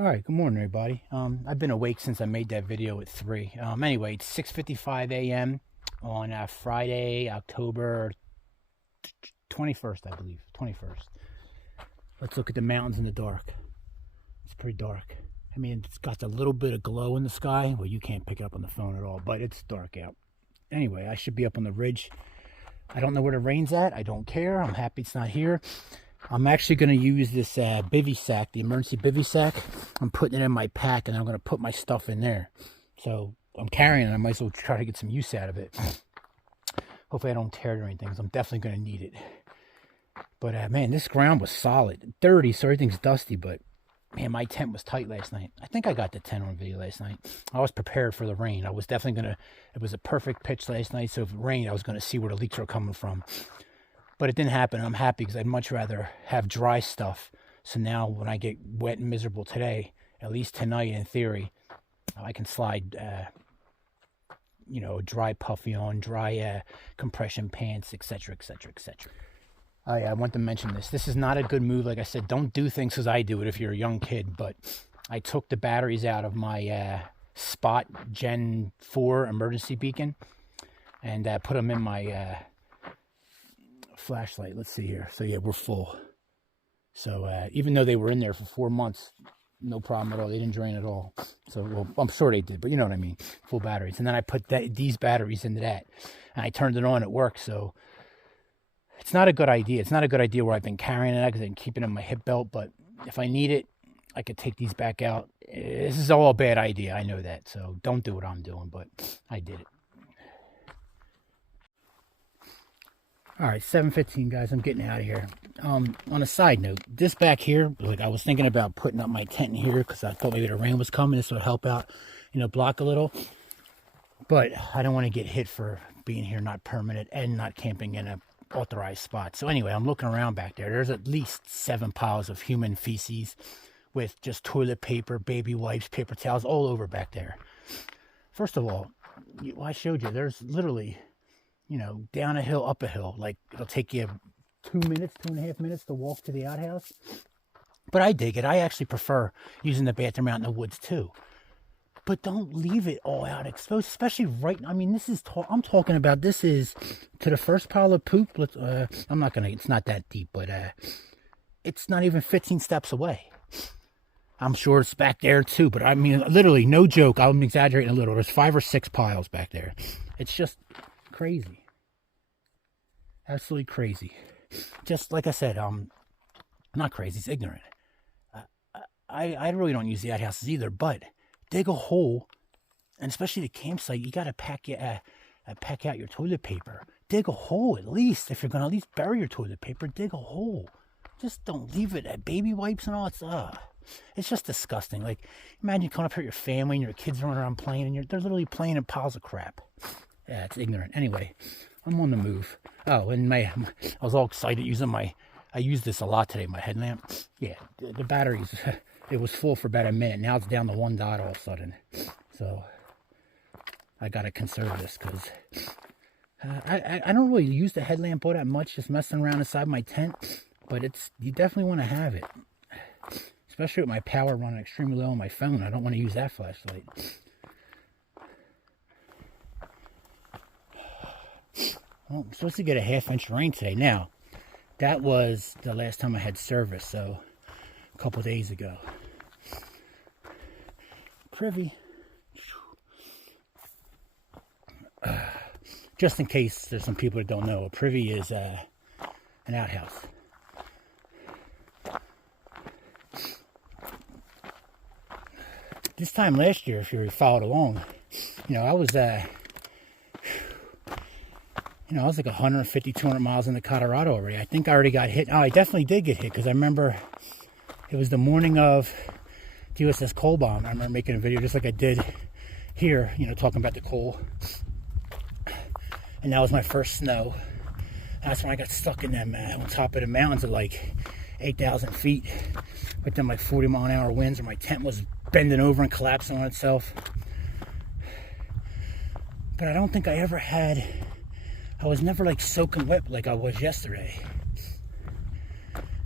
All right, good morning, everybody. I've been awake since I made that video at 3. Anyway, it's 6:55 a.m. on Friday, October 21st, I believe. 21st. Let's look at the mountains in the dark. It's pretty dark. I mean, it's got a little bit of glow in the sky. Well, you can't pick it up on the phone at all, but it's dark out. Anyway, I should be up on the ridge. I don't know where the rain's at. I don't care. I'm happy it's not here. I'm actually going to use this bivy sack, the emergency bivy sack. I'm putting it in my pack, and I'm going to put my stuff in there. So I'm carrying it. I might as well try to get some use out of it. Hopefully I don't tear it or anything, because I'm definitely going to need it. But, man, this ground was solid. Dirty, so everything's dusty, but, man, my tent was tight last night. I think I got the tent on video last night. I was prepared for the rain. I was definitely going to, it was a perfect pitch last night, so if it rained, I was going to see where the leaks were coming from. But it didn't happen. I'm happy because I'd much rather have dry stuff. So now when I get wet and miserable today, at least tonight in theory, I can slide, dry puffy on, dry compression pants, etc., etc., etc. I want to mention this. This is not a good move. Like I said, don't do things as I do it if you're a young kid. But I took the batteries out of my Spot Gen 4 emergency beacon and put them in my flashlight. Let's see here. So yeah, we're full. So even though they were in there for 4 months, no problem at all. They didn't drain at all. So well, I'm sure they did, but you know what I mean. Full batteries. And then I put these batteries into that, and I turned it on at work. So it's not a good idea. It's not a good idea where I've been carrying it because I'm keeping it in my hip belt. But if I need it, I could take these back out. This is all a bad idea. I know that. So don't do what I'm doing, but I did it. All right, 7:15, guys. I'm getting out of here. On a side note, this back here, like I was thinking about putting up my tent in here because I thought maybe the rain was coming. This would help out, block a little. But I don't want to get hit for being here not permanent and not camping in a authorized spot. So anyway, I'm looking around back there. There's at least 7 piles of human feces with just toilet paper, baby wipes, paper towels all over back there. First of all, I showed you, there's literally, down a hill, up a hill. Like, it'll take you 2.5 minutes to walk to the outhouse. But I dig it. I actually prefer using the bathroom out in the woods, too. But don't leave it all out exposed, especially I'm talking about, this is to the first pile of poop. It's not that deep, but it's not even 15 steps away. I'm sure it's back there, too. But, I mean, literally, no joke. I'm exaggerating a little. There's 5 or 6 piles back there. It's just crazy. Absolutely crazy. Just like I said, not crazy, it's ignorant. I really don't use the outhouses either, but dig a hole, and especially the campsite, you got to pack out your toilet paper. Dig a hole at least. If you're going to at least bury your toilet paper, dig a hole. Just don't leave it at baby wipes and all. It's just disgusting. Like, imagine coming up here with your family and your kids running around playing, and they're literally playing in piles of crap. Yeah, it's ignorant. Anyway, I'm on the move. Oh, and I was all excited using I used this a lot today, my headlamp. Yeah, the batteries, it was full for about a minute. Now it's down to 1 dot all of a sudden. So I got to conserve this because I don't really use the headlamp all that much, just messing around inside my tent. But you definitely want to have it. Especially with my power running extremely low on my phone. I don't want to use that flashlight. Well, I'm supposed to get a 1/2 inch rain today. Now, that was the last time I had service, so a couple days ago. Privy. Just in case there's some people that don't know, a privy is an outhouse. This time last year, if you followed along, I was I was like 150, 200 miles into Colorado already. I think I already got hit. Oh, I definitely did get hit because I remember it was the morning of the USS Coal Bomb. I remember making a video just like I did here, talking about the coal. And that was my first snow. That's when I got stuck in them on top of the mountains at like 8,000 feet with them like 40-mile-an-hour winds, where my tent was bending over and collapsing on itself. But I don't think I was never like soaking wet like I was yesterday.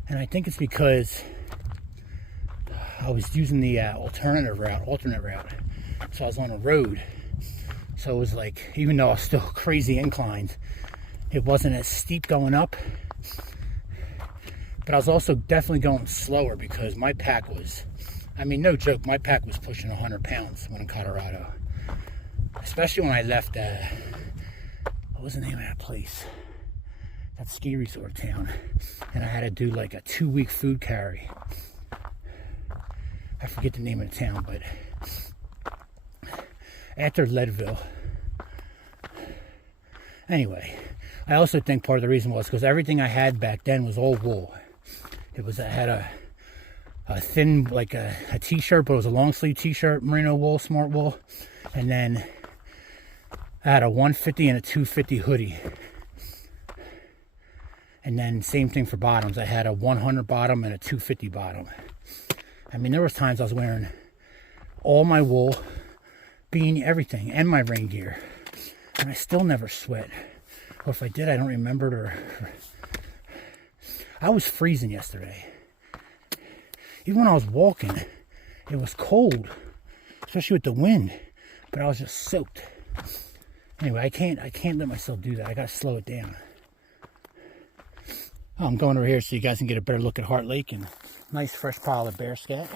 And I think it's because I was using the alternate route. So I was on a road. So it was like, even though I was still crazy inclines, it wasn't as steep going up. But I was also definitely going slower because my pack was, I mean, no joke, my pack was pushing 100 pounds when in Colorado. Especially when I left, what was the name of that place? That ski resort town. And I had to do like a 2-week food carry. I forget the name of the town, but after Leadville. Anyway, I also think part of the reason was because everything I had back then was all wool. It was, I had a thin, like a t-shirt, but it was a long sleeve t-shirt, merino wool, smart wool. And then I had a 150 and a 250 hoodie. And then same thing for bottoms. I had a 100 bottom and a 250 bottom. I mean, there was times I was wearing all my wool, beanie, everything, and my rain gear. And I still never sweat. Or if I did, I don't remember it. Or I was freezing yesterday. Even when I was walking, it was cold, especially with the wind. But I was just soaked. Anyway, I can't let myself do that. I gotta slow it down. Oh, I'm going over here so you guys can get a better look at Heart Lake and nice fresh pile of bear scat.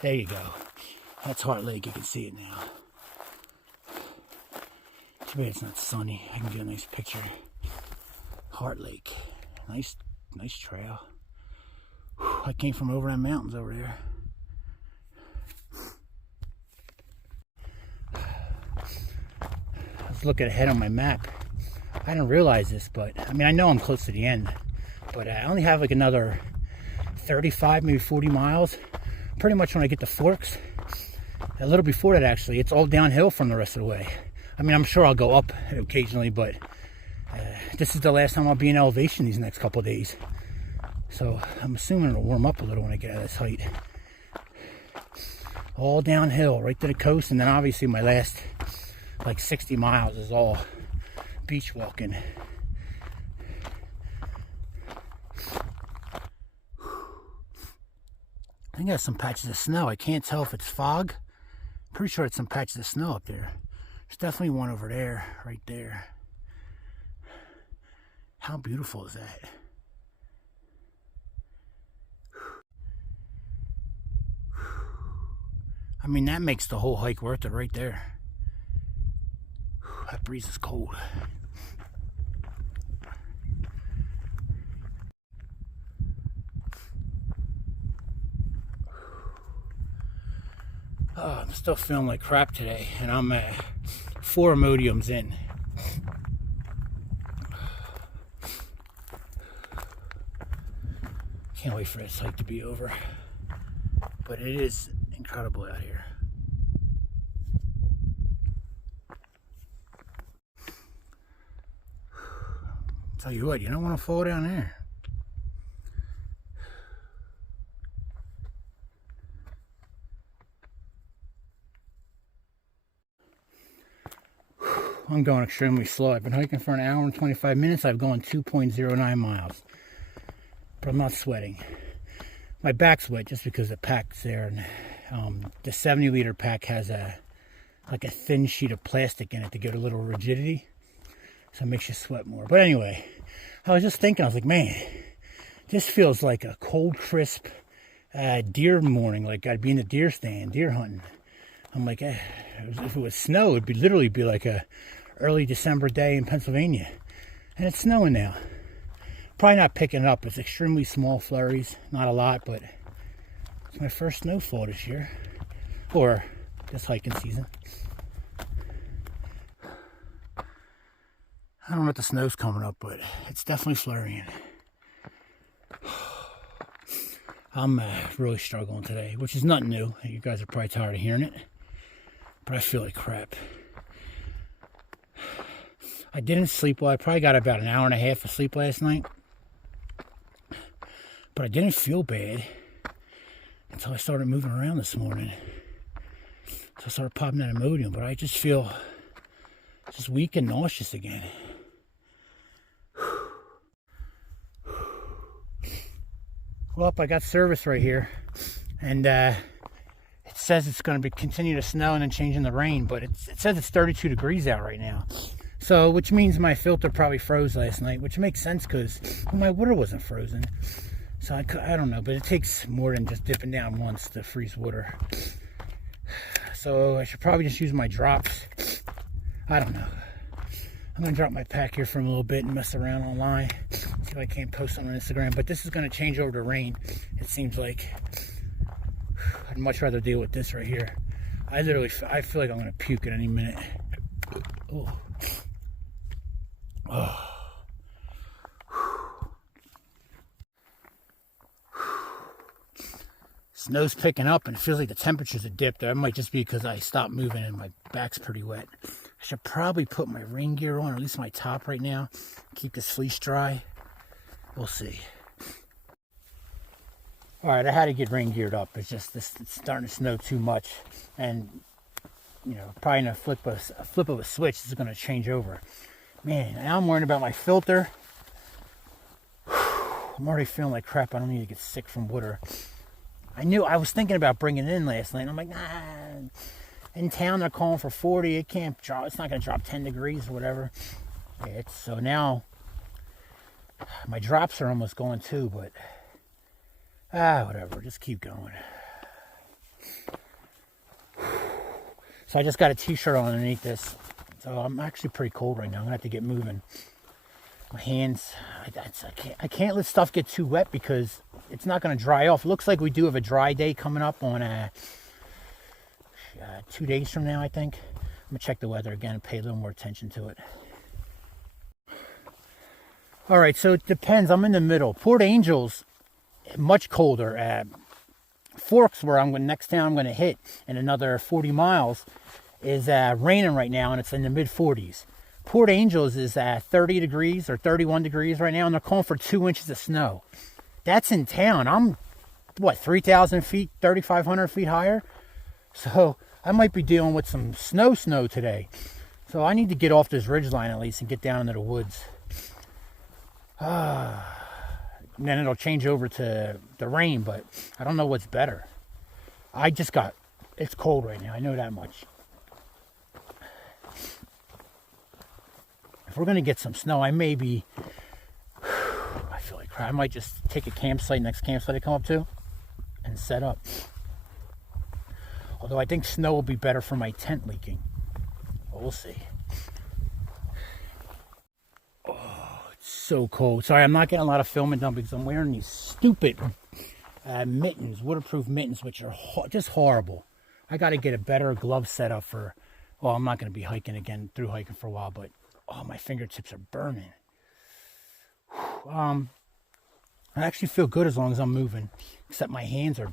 There you go. That's Heart Lake. You can see it now. Too bad it's not sunny. I can get a nice picture. Heart Lake. Nice trail. Whew, I came from over them mountains over there. I was looking ahead on my map. I didn't realize this, but I mean, I know I'm close to the end, but I only have like another 35, maybe 40 miles. Pretty much when I get to Forks. A little before that, actually, it's all downhill from the rest of the way. I mean, I'm sure I'll go up occasionally, but this is the last time I'll be in elevation these next couple of days. So I'm assuming it'll warm up a little when I get out of this height. All downhill, right to the coast, and then obviously my last like 60 miles is all beach walking. I think there's some patches of snow. I can't tell if it's fog. Pretty sure it's some patches of snow up there. There's definitely one over there, right there. How beautiful is that? I mean, that makes the whole hike worth it right there. That breeze is cold. Oh, I'm still feeling like crap today, and I'm 4 Imodiums in. Can't wait for this hike to be over. But it is incredible out here. Tell you what, you don't want to fall down there. I'm going extremely slow. I've been hiking for an hour and 25 minutes. I've gone 2.09 miles. But I'm not sweating. My back's wet just because the pack's there. And the 70-liter pack has like a thin sheet of plastic in it to give it a little rigidity. So it makes you sweat more. But anyway, I was just thinking, I was like, man, this feels like a cold, crisp deer morning. Like I'd be in the deer stand, deer hunting. I'm like, if it was snow, it'd be literally be like a early December day in Pennsylvania. And it's snowing now. Probably not picking it up. It's extremely small flurries. Not a lot, but it's my first snowfall this year. Or this hiking season. I don't know if the snow's coming up, but it's definitely flurrying. I'm really struggling today, which is nothing new. You guys are probably tired of hearing it. But I feel like crap. I didn't sleep well. I probably got about an hour and a half of sleep last night. But I didn't feel bad until I started moving around this morning. So I started popping that Imodium, but I just feel just weak and nauseous again. Well, I got service right here, and it says it's going to continue to snow and then change in the rain, but it says it's 32 degrees out right now. So, which means my filter probably froze last night, which makes sense because my water wasn't frozen. So I don't know, but it takes more than just dipping down once to freeze water. So I should probably just use my drops. I don't know. I'm going to drop my pack here for a little bit and mess around online. See if I can't post on Instagram. But this is going to change over to rain, it seems like. I'd much rather deal with this right here. I feel like I'm going to puke at any minute. Oh. Oh. Snow's picking up and it feels like the temperatures have dipped. That might just be because I stopped moving and my back's pretty wet. I should probably put my rain gear on, or at least my top right now. Keep this fleece dry. We'll see. Alright, I had to get rain geared up. It's just it's starting to snow too much. And, you know, probably in a flip of a switch, this is going to change over. Man, now I'm worrying about my filter. I'm already feeling like crap. I don't need to get sick from water. I was thinking about bringing it in last night. I'm like, nah. In town, they're calling for 40. It can't drop. It's not going to drop 10 degrees or whatever. Yeah, so now, my drops are almost going too, but whatever. Just keep going. So I just got a t-shirt on underneath this. So I'm actually pretty cold right now. I'm going to have to get moving. My hands, I can't let stuff get too wet because it's not going to dry off. It looks like we do have a dry day coming up on 2 days from now, I think. I'm going to check the weather again and pay a little more attention to it. All right, so it depends. I'm in the middle. Port Angeles, much colder. Forks, where next town I'm going to hit in another 40 miles, is raining right now, and it's in the mid-40s. Port Angeles is 30 degrees or 31 degrees right now, and they're calling for 2 inches of snow. That's in town. I'm, 3,000 feet, 3,500 feet higher? So I might be dealing with some snow today. So I need to get off this ridgeline at least and get down into the woods. And then it'll change over to the rain, but I don't know what's better. It's cold right now. I know that much. If we're going to get some snow, I feel like crap. I might just take a next campsite I come up to, and set up. Although I think snow will be better for my tent leaking. But we'll see. Oh, it's so cold. Sorry, I'm not getting a lot of filming done because I'm wearing these stupid mittens, waterproof mittens, which are just horrible. I got to get a better glove setup for, well, I'm not going to be through hiking for a while, but oh, my fingertips are burning. I actually feel good as long as I'm moving, except my hands are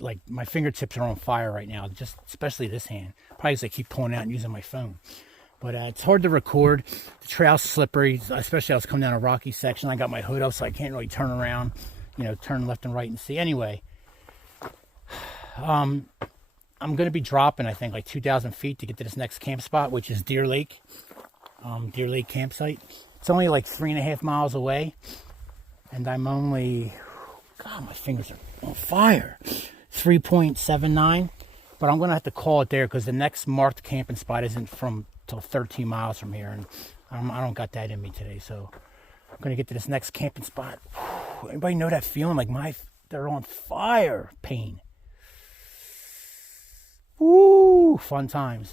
like my fingertips are on fire right now, just especially this hand, probably because I keep pulling out and using my phone. But it's hard to record. The trail's slippery, especially I was coming down a rocky section. I got my hood up, so I can't really turn around, turn left and right and see. Anyway, I'm going to be dropping, I think, like 2,000 feet to get to this next camp spot, which is Deer Lake campsite. It's only like 3.5 miles away, and I'm only, God, my fingers are on fire, 3.79, but I'm going to have to call it there because the next marked camping spot isn't till 13 miles from here, and I don't got that in me today, so I'm going to get to this next camping spot. Anybody know that feeling? Like they're on fire pain. Woo, fun times.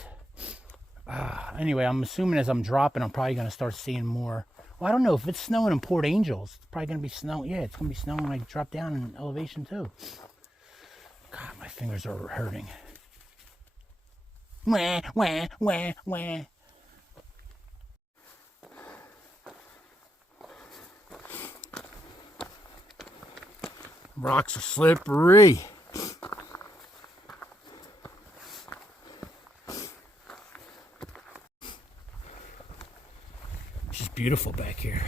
Anyway, I'm assuming as I'm dropping, I'm probably going to start seeing more. Well, I don't know if it's snowing in Port Angeles. It's probably going to be snowing. Yeah, it's going to be snowing when I drop down in elevation too. God, my fingers are hurting. Wah, wah, wah, wah. Rocks are slippery. It's just beautiful back here.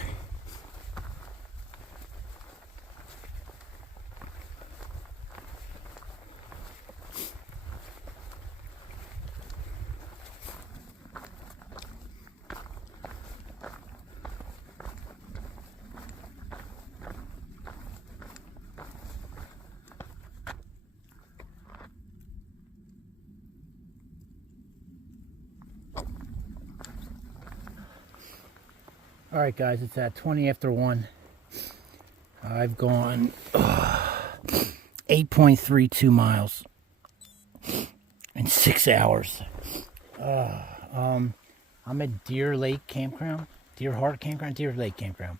Alright guys, it's at 20 after 1. I've gone 8.32 miles in 6 hours. I'm at Deer Lake Campground. Deer Lake Campground.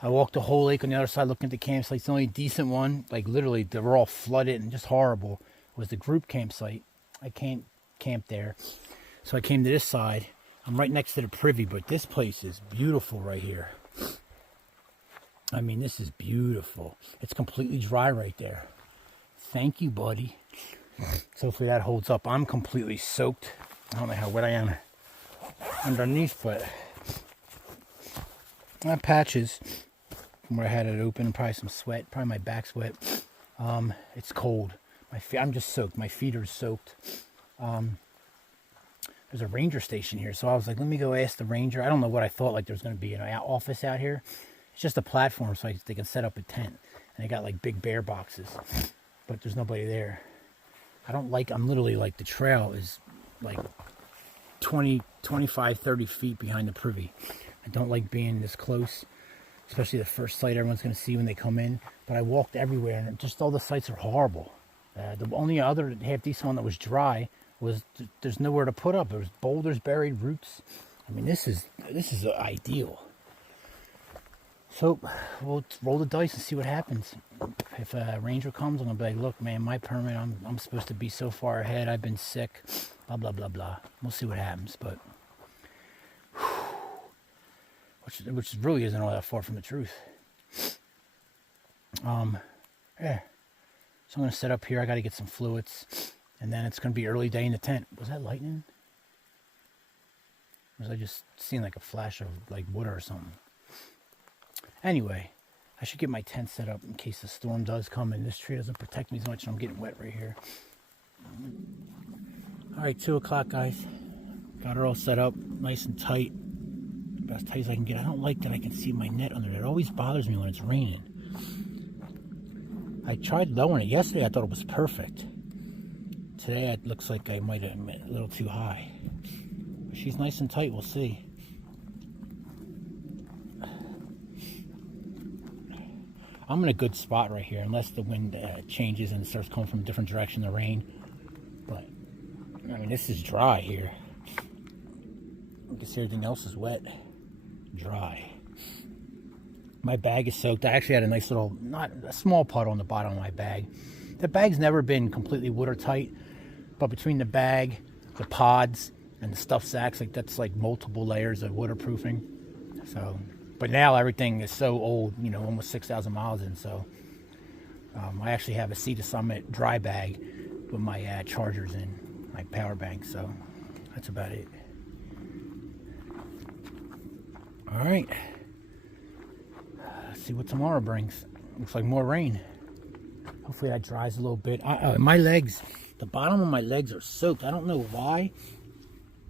I walked the whole lake on the other side looking at the campsites. The only decent one, like literally, they were all flooded and just horrible, was the group campsite. I can't camp there. So I came to this side. I'm right next to the privy, but this place is beautiful right here. I mean, this is beautiful. It's completely dry right there. Thank you, buddy. So hopefully that holds up. I'm completely soaked. I don't know how wet I am underneath, but I have patches from where I had it open. Probably some sweat. Probably my back's wet. It's cold. I'm just soaked. My feet are soaked. There's a ranger station here, so I was like, let me go ask the ranger. I don't know what I thought, like there's going to be an office out here. It's just a platform so they can set up a tent. And they got like big bear boxes, but there's nobody there. I'm literally like, the trail is like 20, 25, 30 feet behind the privy. I don't like being this close, especially the first site everyone's going to see when they come in. But I walked everywhere, and just all the sites are horrible. The only other half decent one that was dry was there's nowhere to put up. There was boulders buried, roots. I mean, this is ideal. So we'll roll the dice and see what happens. If a ranger comes, I'm gonna be like, look, man, my permit, I'm supposed to be so far ahead. I've been sick, blah blah blah blah. We'll see what happens, but which really isn't all that far from the truth. Yeah. So I'm gonna set up here. I got to get some fluids. And then it's going to be early day in the tent. Was that lightning? Or was I just seeing like a flash of like water or something? Anyway, I should get my tent set up in case the storm does come and this tree doesn't protect me as much and I'm getting wet right here. Alright, 2 o'clock, guys. Got her all set up, nice and tight. About as tight as I can get. I don't like that I can see my net under there. It always bothers me when it's raining. I tried lowering it. Yesterday I thought it was perfect. Today it looks like I might have been a little too high. But she's nice and tight, we'll see. I'm in a good spot right here, unless the wind changes and it starts coming from a different direction, the rain. But, I mean, this is dry here. I can see everything else is wet. Dry. My bag is soaked. I actually had a nice little, not a small puddle on the bottom of my bag. The bag's never been completely watertight. But between the bag, the pods, and the stuffed sacks, like that's like multiple layers of waterproofing. So, but now everything is so old, you know, almost 6,000 miles in. So, I actually have a Sea to Summit dry bag with my chargers in, my power bank. So, that's about it. All right. Let's see what tomorrow brings. Looks like more rain. Hopefully that dries a little bit. My legs. The bottom of my legs are soaked. I don't know why,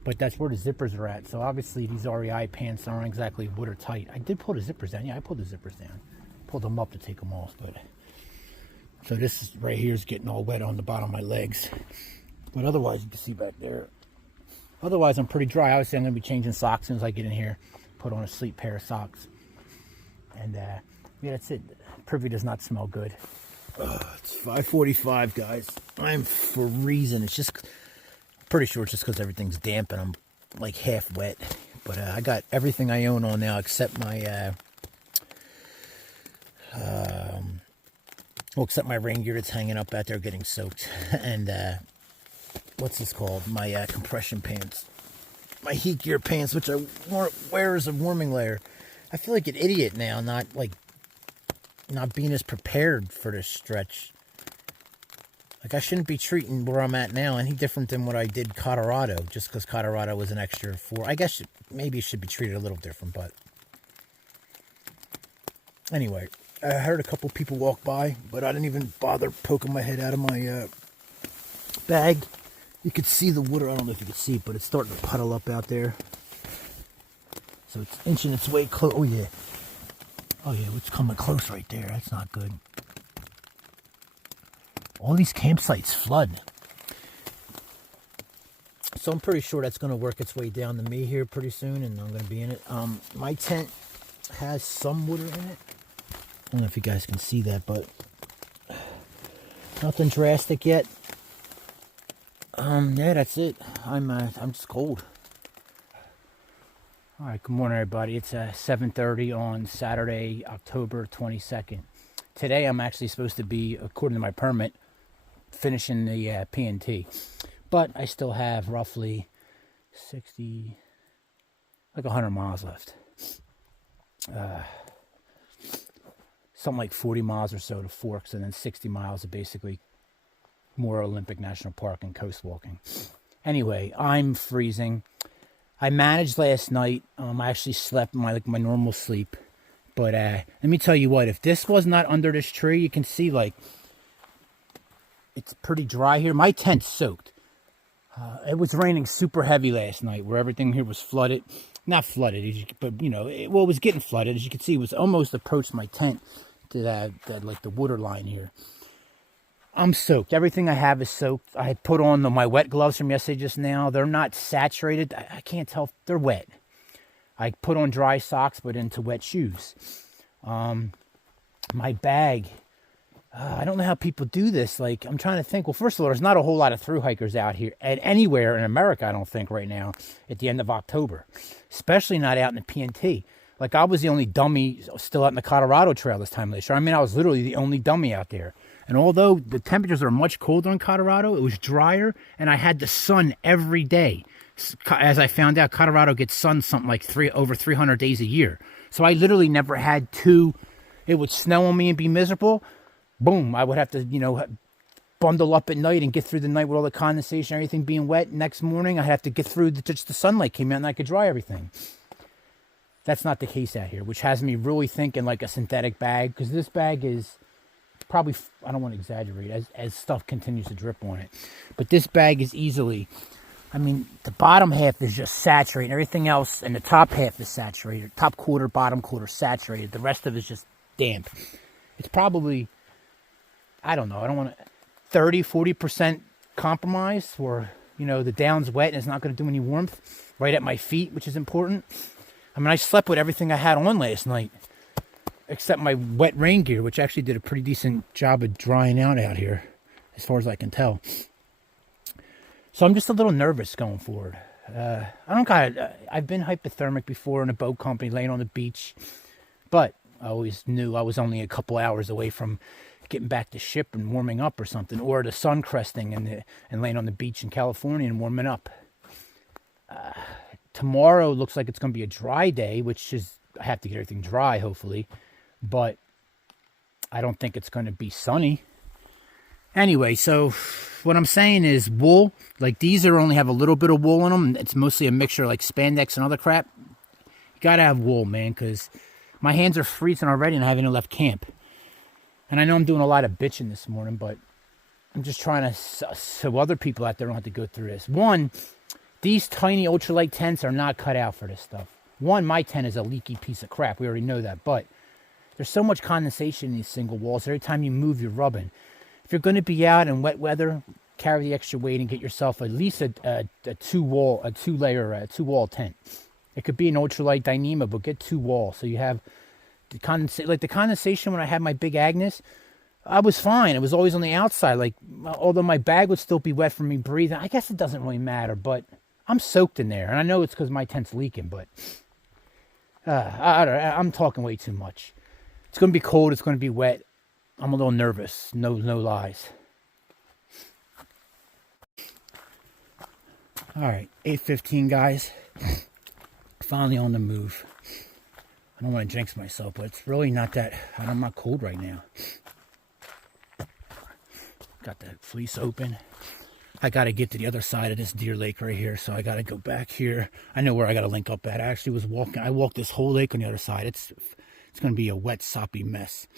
but that's where the zippers are at. So obviously these REI pants aren't exactly watertight. I did pull the zippers down. Yeah, I pulled the zippers down. Pulled them up to take them off. But so this is right here is getting all wet on the bottom of my legs. But otherwise, you can see back there. Otherwise, I'm pretty dry. Obviously, I'm going to be changing socks as soon as I get in here. Put on a sleep pair of socks. And yeah, that's it. Privy does not smell good. It's 5:45, guys. I'm freezing. It's just, pretty sure it's just because everything's damp and I'm like half wet. But I got everything I own on now except my, except my rain gear that's hanging up out there getting soaked. And what's this called? My compression pants. My heat gear pants, which are wear as a warming layer. I feel like an idiot now, not being as prepared for this stretch. Like, I shouldn't be treating where I'm at now any different than what I did Colorado, just because Colorado was an extra 4. I guess maybe it should be treated a little different, but anyway, I heard a couple people walk by, but I didn't even bother poking my head out of my bag. You could see the water. I don't know if you could see it, but it's starting to puddle up out there. So it's inching its way close. Oh, yeah. Oh, yeah, it's coming close right there. That's not good. All these campsites flood. So I'm pretty sure that's going to work its way down to me here pretty soon, and I'm going to be in it. My tent has some water in it. I don't know if you guys can see that, but nothing drastic yet. Yeah, that's it. I'm just cold. All right, good morning, everybody. It's 7:30 on Saturday, October 22nd. Today, I'm actually supposed to be, according to my permit, finishing the P&T, but I still have roughly 60, like 100 miles left. Something like 40 miles or so to Forks, and then 60 miles of basically more Olympic National Park and coast walking. Anyway, I'm freezing. I managed last night. I actually slept my normal sleep. But let me tell you what, if this was not under this tree, you can see like it's pretty dry here. My tent's soaked. It was raining super heavy last night where everything here was flooded. Not flooded, but you know, it was getting flooded. As you can see, it was almost approached my tent to that like the water line here. I'm soaked. Everything I have is soaked. I had put on my wet gloves from yesterday just now. They're not saturated. I can't tell if they're wet. I put on dry socks, but into wet shoes. My bag, I don't know how people do this. Like, I'm trying to think. Well, first of all, there's not a whole lot of thru hikers out here at anywhere in America, I don't think, right now at the end of October, especially not out in the P&T. Like, I was the only dummy still out in the Colorado Trail this time last year. I mean, I was literally the only dummy out there. And although the temperatures are much colder in Colorado, it was drier, and I had the sun every day. As I found out, Colorado gets sun something like over 300 days a year. So I literally never had it would snow on me and be miserable. Boom, I would have to, bundle up at night and get through the night with all the condensation, everything being wet. Next morning, I have to get through just the sunlight came out and I could dry everything. That's not the case out here, which has me really thinking like a synthetic bag, because this bag is probably, I don't want to exaggerate as stuff continues to drip on it, but this bag is easily, I mean, the bottom half is just saturated. Everything else, and the top half is saturated. Top quarter, bottom quarter, saturated. The rest of it is just damp. It's probably, I don't know, I don't want to, 30, 40% compromise, or, the down's wet and it's not going to do any warmth right at my feet, which is important. I mean, I slept with everything I had on last night, except my wet rain gear, which actually did a pretty decent job of drying out here, as far as I can tell. So I'm just a little nervous going forward. I've been hypothermic before in a boat company, laying on the beach, but I always knew I was only a couple hours away from getting back to ship and warming up or something, or the sun cresting and laying on the beach in California and warming up. Tomorrow looks like it's going to be a dry day, which is, I have to get everything dry, hopefully, but I don't think it's going to be sunny. Anyway, so what I'm saying is wool, like these only have a little bit of wool in them. It's mostly a mixture like spandex and other crap. You got to have wool, man, because my hands are freezing already and I haven't even left camp. And I know I'm doing a lot of bitching this morning, but I'm just trying to, so other people out there don't have to go through this. One, these tiny ultralight tents are not cut out for this stuff. One, my tent is a leaky piece of crap. We already know that. But there's so much condensation in these single walls. Every time you move, you're rubbing. If you're going to be out in wet weather, carry the extra weight and get yourself at least a two-wall tent. It could be an ultralight Dyneema, but get two walls. So you have the condensation when I had my big Agnes, I was fine. It was always on the outside. Like, although my bag would still be wet from me breathing, I guess it doesn't really matter, but I'm soaked in there, and I know it's because my tent's leaking, but I'm talking way too much. It's going to be cold. It's going to be wet. I'm a little nervous. No lies. All right, 8:15, guys. Finally on the move. I don't want to jinx myself, but it's really not that. I'm not cold right now. Got the fleece open. I got to get to the other side of this deer lake right here, so I got to go back here. I know where I got to link up at. I actually was walking. I walked this whole lake on the other side. It's going to be a wet, soppy mess.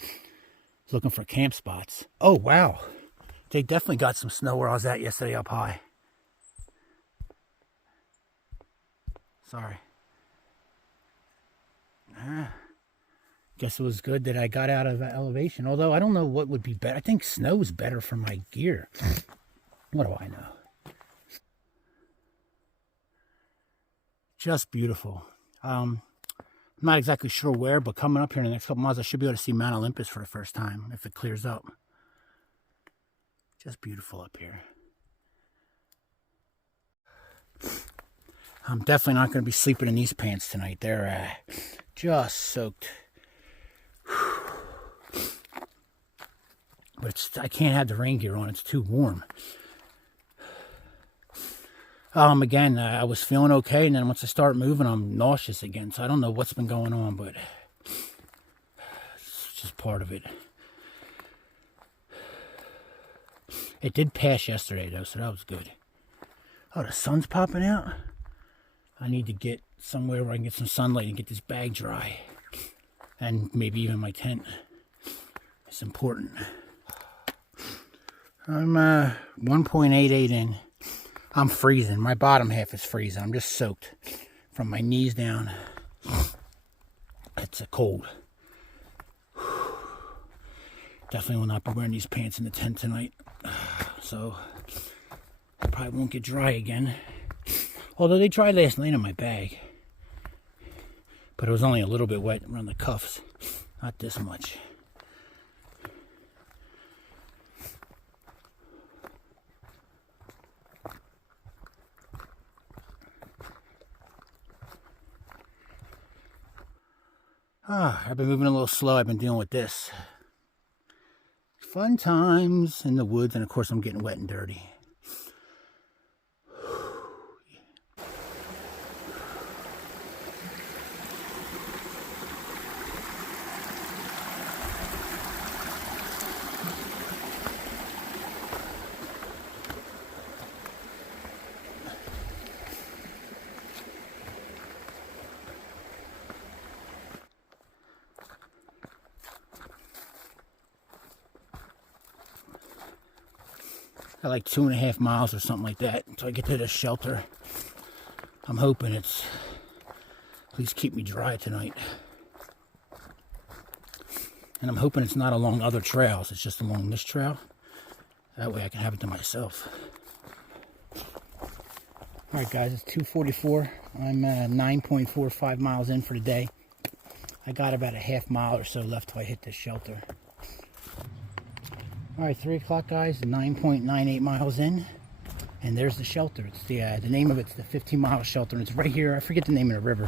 Looking for camp spots. Oh, wow. They definitely got some snow where I was at yesterday up high. Sorry. Guess it was good that I got out of elevation. Although I don't know what would be better. I think snow is better for my gear. What do I know? Just beautiful. I'm not exactly sure where, but coming up here in the next couple months, I should be able to see Mount Olympus for the first time if it clears up. Just beautiful up here. I'm definitely not going to be sleeping in these pants tonight. They're just soaked. But I can't have the rain gear on. It's too warm. Again, I was feeling okay, and then once I start moving, I'm nauseous again. So I don't know what's been going on, but it's just part of it. It did pass yesterday, though, so that was good. Oh, the sun's popping out. I need to get somewhere where I can get some sunlight and get this bag dry. And maybe even my tent. It's important. I'm 1.88 in. I'm freezing. My bottom half is freezing. I'm just soaked from my knees down. It's a cold. Definitely will not be wearing these pants in the tent tonight. So, I probably won't get dry again. Although they dried last night in my bag. But it was only a little bit wet around the cuffs. Not this much. I've been moving a little slow. I've been dealing with this. Fun times in the woods, and of course I'm getting wet and dirty. Got like 2.5 miles or something like that until I get to the shelter. I'm hoping it's at least keep me dry tonight. And I'm hoping it's not along other trails. It's just along this trail. That way I can have it to myself. Alright guys, it's 2:44. I'm 9.45 miles in for the day. I got about a half mile or so left till I hit this shelter. Alright, 3 o'clock guys, 9.98 miles in. And there's the shelter. It's the name of it's the 15-mile shelter. And it's right here. I forget the name of the river.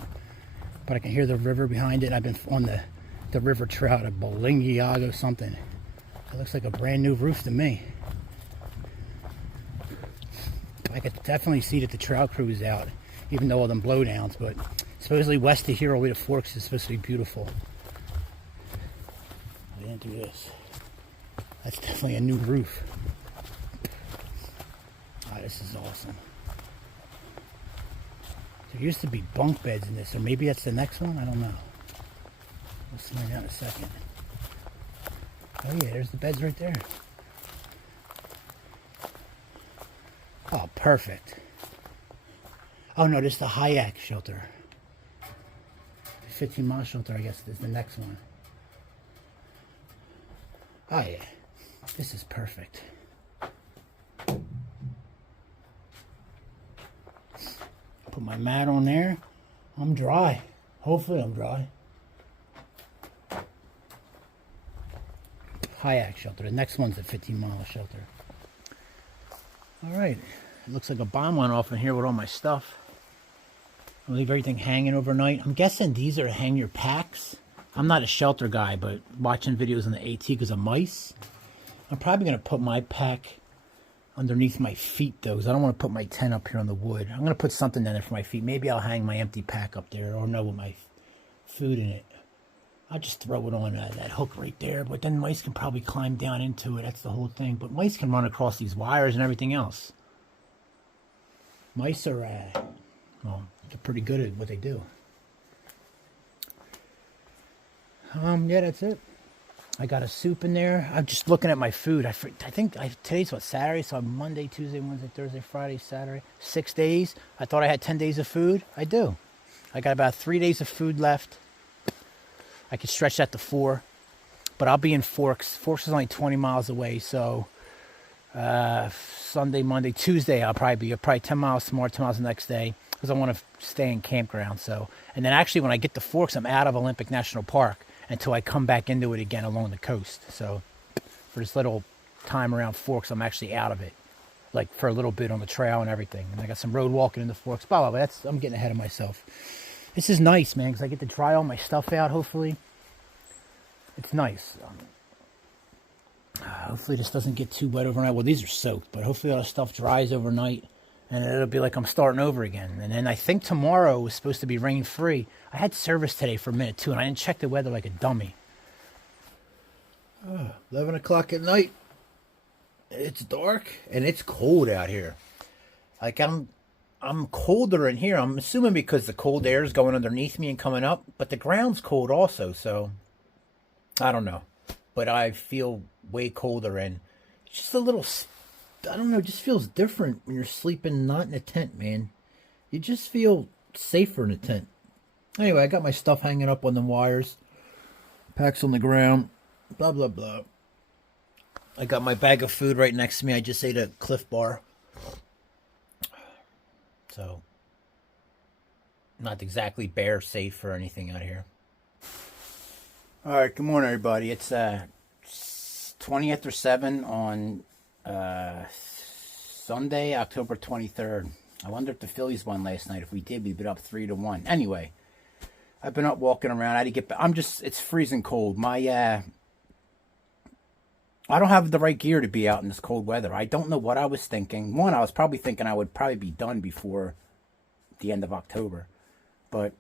But I can hear the river behind it. I've been on the river trail to Bolingiago something. It looks like a brand new roof to me. I could definitely see that the trail crew is out, even though all them blowdowns. But supposedly west of here all the way to Forks is supposed to be beautiful. I didn't do this. That's definitely a new roof. Oh, this is awesome. There used to be bunk beds in this, or maybe that's the next one? I don't know. We'll find out in a second. Oh yeah, there's the beds right there. Oh, perfect. Oh no, this is the Hayek shelter. 15-mile shelter, I guess, is the next one. Oh yeah. This is perfect. Put my mat on there. I'm dry. Hopefully I'm dry. Hayek shelter. The next one's a 15-mile shelter. Alright. It looks like a bomb went off in here with all my stuff. I'll leave everything hanging overnight. I'm guessing these are hang your packs. I'm not a shelter guy, but watching videos on the AT because of mice. I'm probably going to put my pack underneath my feet, though, because I don't want to put my tent up here on the wood. I'm going to put something down there for my feet. Maybe I'll hang my empty pack up there, or no, with my food in it. I'll just throw it on that hook right there, but then mice can probably climb down into it. That's the whole thing. But mice can run across these wires and everything else. Mice are, well, they're pretty good at what they do. Yeah, that's it. I got a soup in there. I'm just looking at my food. I think today's what, Saturday? So Monday, Tuesday, Wednesday, Thursday, Friday, Saturday. 6 days. I thought I had 10 days of food. I do. I got about 3 days of food left. I could stretch that to 4. But I'll be in Forks. Forks is only 20 miles away. So Sunday, Monday, Tuesday, I'll probably be probably 10 miles tomorrow, 10 miles the next day. because I want to stay in campground. So, and then actually when I get to Forks, I'm out of Olympic National Park until I come back into it again along the coast. So for this little time around Forks, I'm actually out of it, like for a little bit on the trail and everything. And I got some road walking in the Forks. Blah, blah, blah. I'm getting ahead of myself. This is nice, man, because I get to dry all my stuff out, hopefully. It's nice. Hopefully this doesn't get too wet overnight. Well, these are soaked, but hopefully all the stuff dries overnight, and it'll be like I'm starting over again. And then I think tomorrow was supposed to be rain-free. I had service today for a minute, too, and I didn't check the weather like a dummy. 11 o'clock at night. It's dark, and it's cold out here. Like, I'm colder in here. I'm assuming because the cold air is going underneath me and coming up, but the ground's cold also, so I don't know. But I feel way colder, and it's just a little, I don't know, it just feels different when you're sleeping not in a tent, man. You just feel safer in a tent. Anyway, I got my stuff hanging up on the wires, packs on the ground, blah, blah, blah. I got my bag of food right next to me. I just ate a Cliff Bar. So, not exactly bear safe or anything out here. All right, good morning, everybody. It's 20 after 7 on Sunday, October 23rd. I wonder if the Phillies won last night. If we did, we'd be up 3-1. Anyway, I've been up walking around. I had to get back. It's freezing cold. I don't have the right gear to be out in this cold weather. I don't know what I was thinking. One, I was probably thinking I would probably be done before the end of October. But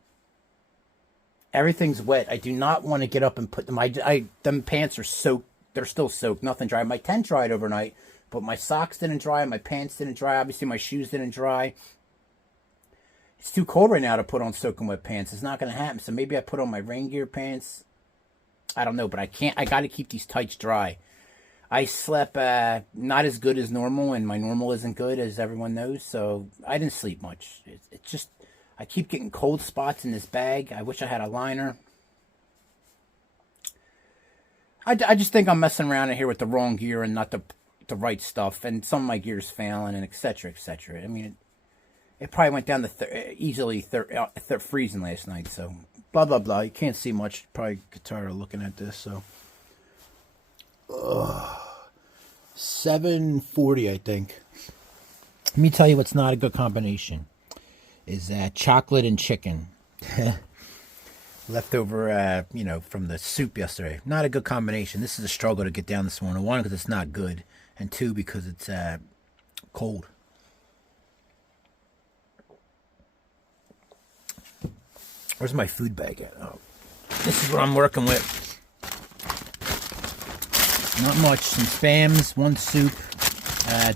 everything's wet. I do not want to get up and put them. Them pants are soaked. They're still soaked. Nothing dry. My tent dried overnight, but my socks didn't dry. My pants didn't dry. Obviously, my shoes didn't dry. It's too cold right now to put on soaking wet pants. It's not going to happen. So maybe I put on my rain gear pants. I don't know, but I can't. I got to keep these tights dry. I slept not as good as normal, and my normal isn't good, as everyone knows, so I didn't sleep much. It's just, I keep getting cold spots in this bag. I wish I had a liner. I just think I'm messing around in here with the wrong gear and not the right stuff, and some of my gear's failing, and et cetera, et cetera. I mean, it probably went down to easily freezing last night, so blah, blah, blah. You can't see much. Probably get tired of looking at this, so. 7:40, I think. Let me tell you what's not a good combination. Is chocolate and chicken. Leftover, from the soup yesterday. Not a good combination. This is a struggle to get down this morning. One, because it's not good. And two, because it's cold. Where's my food bag at? Oh, this is what I'm working with. Not much. Some Spams, one soup,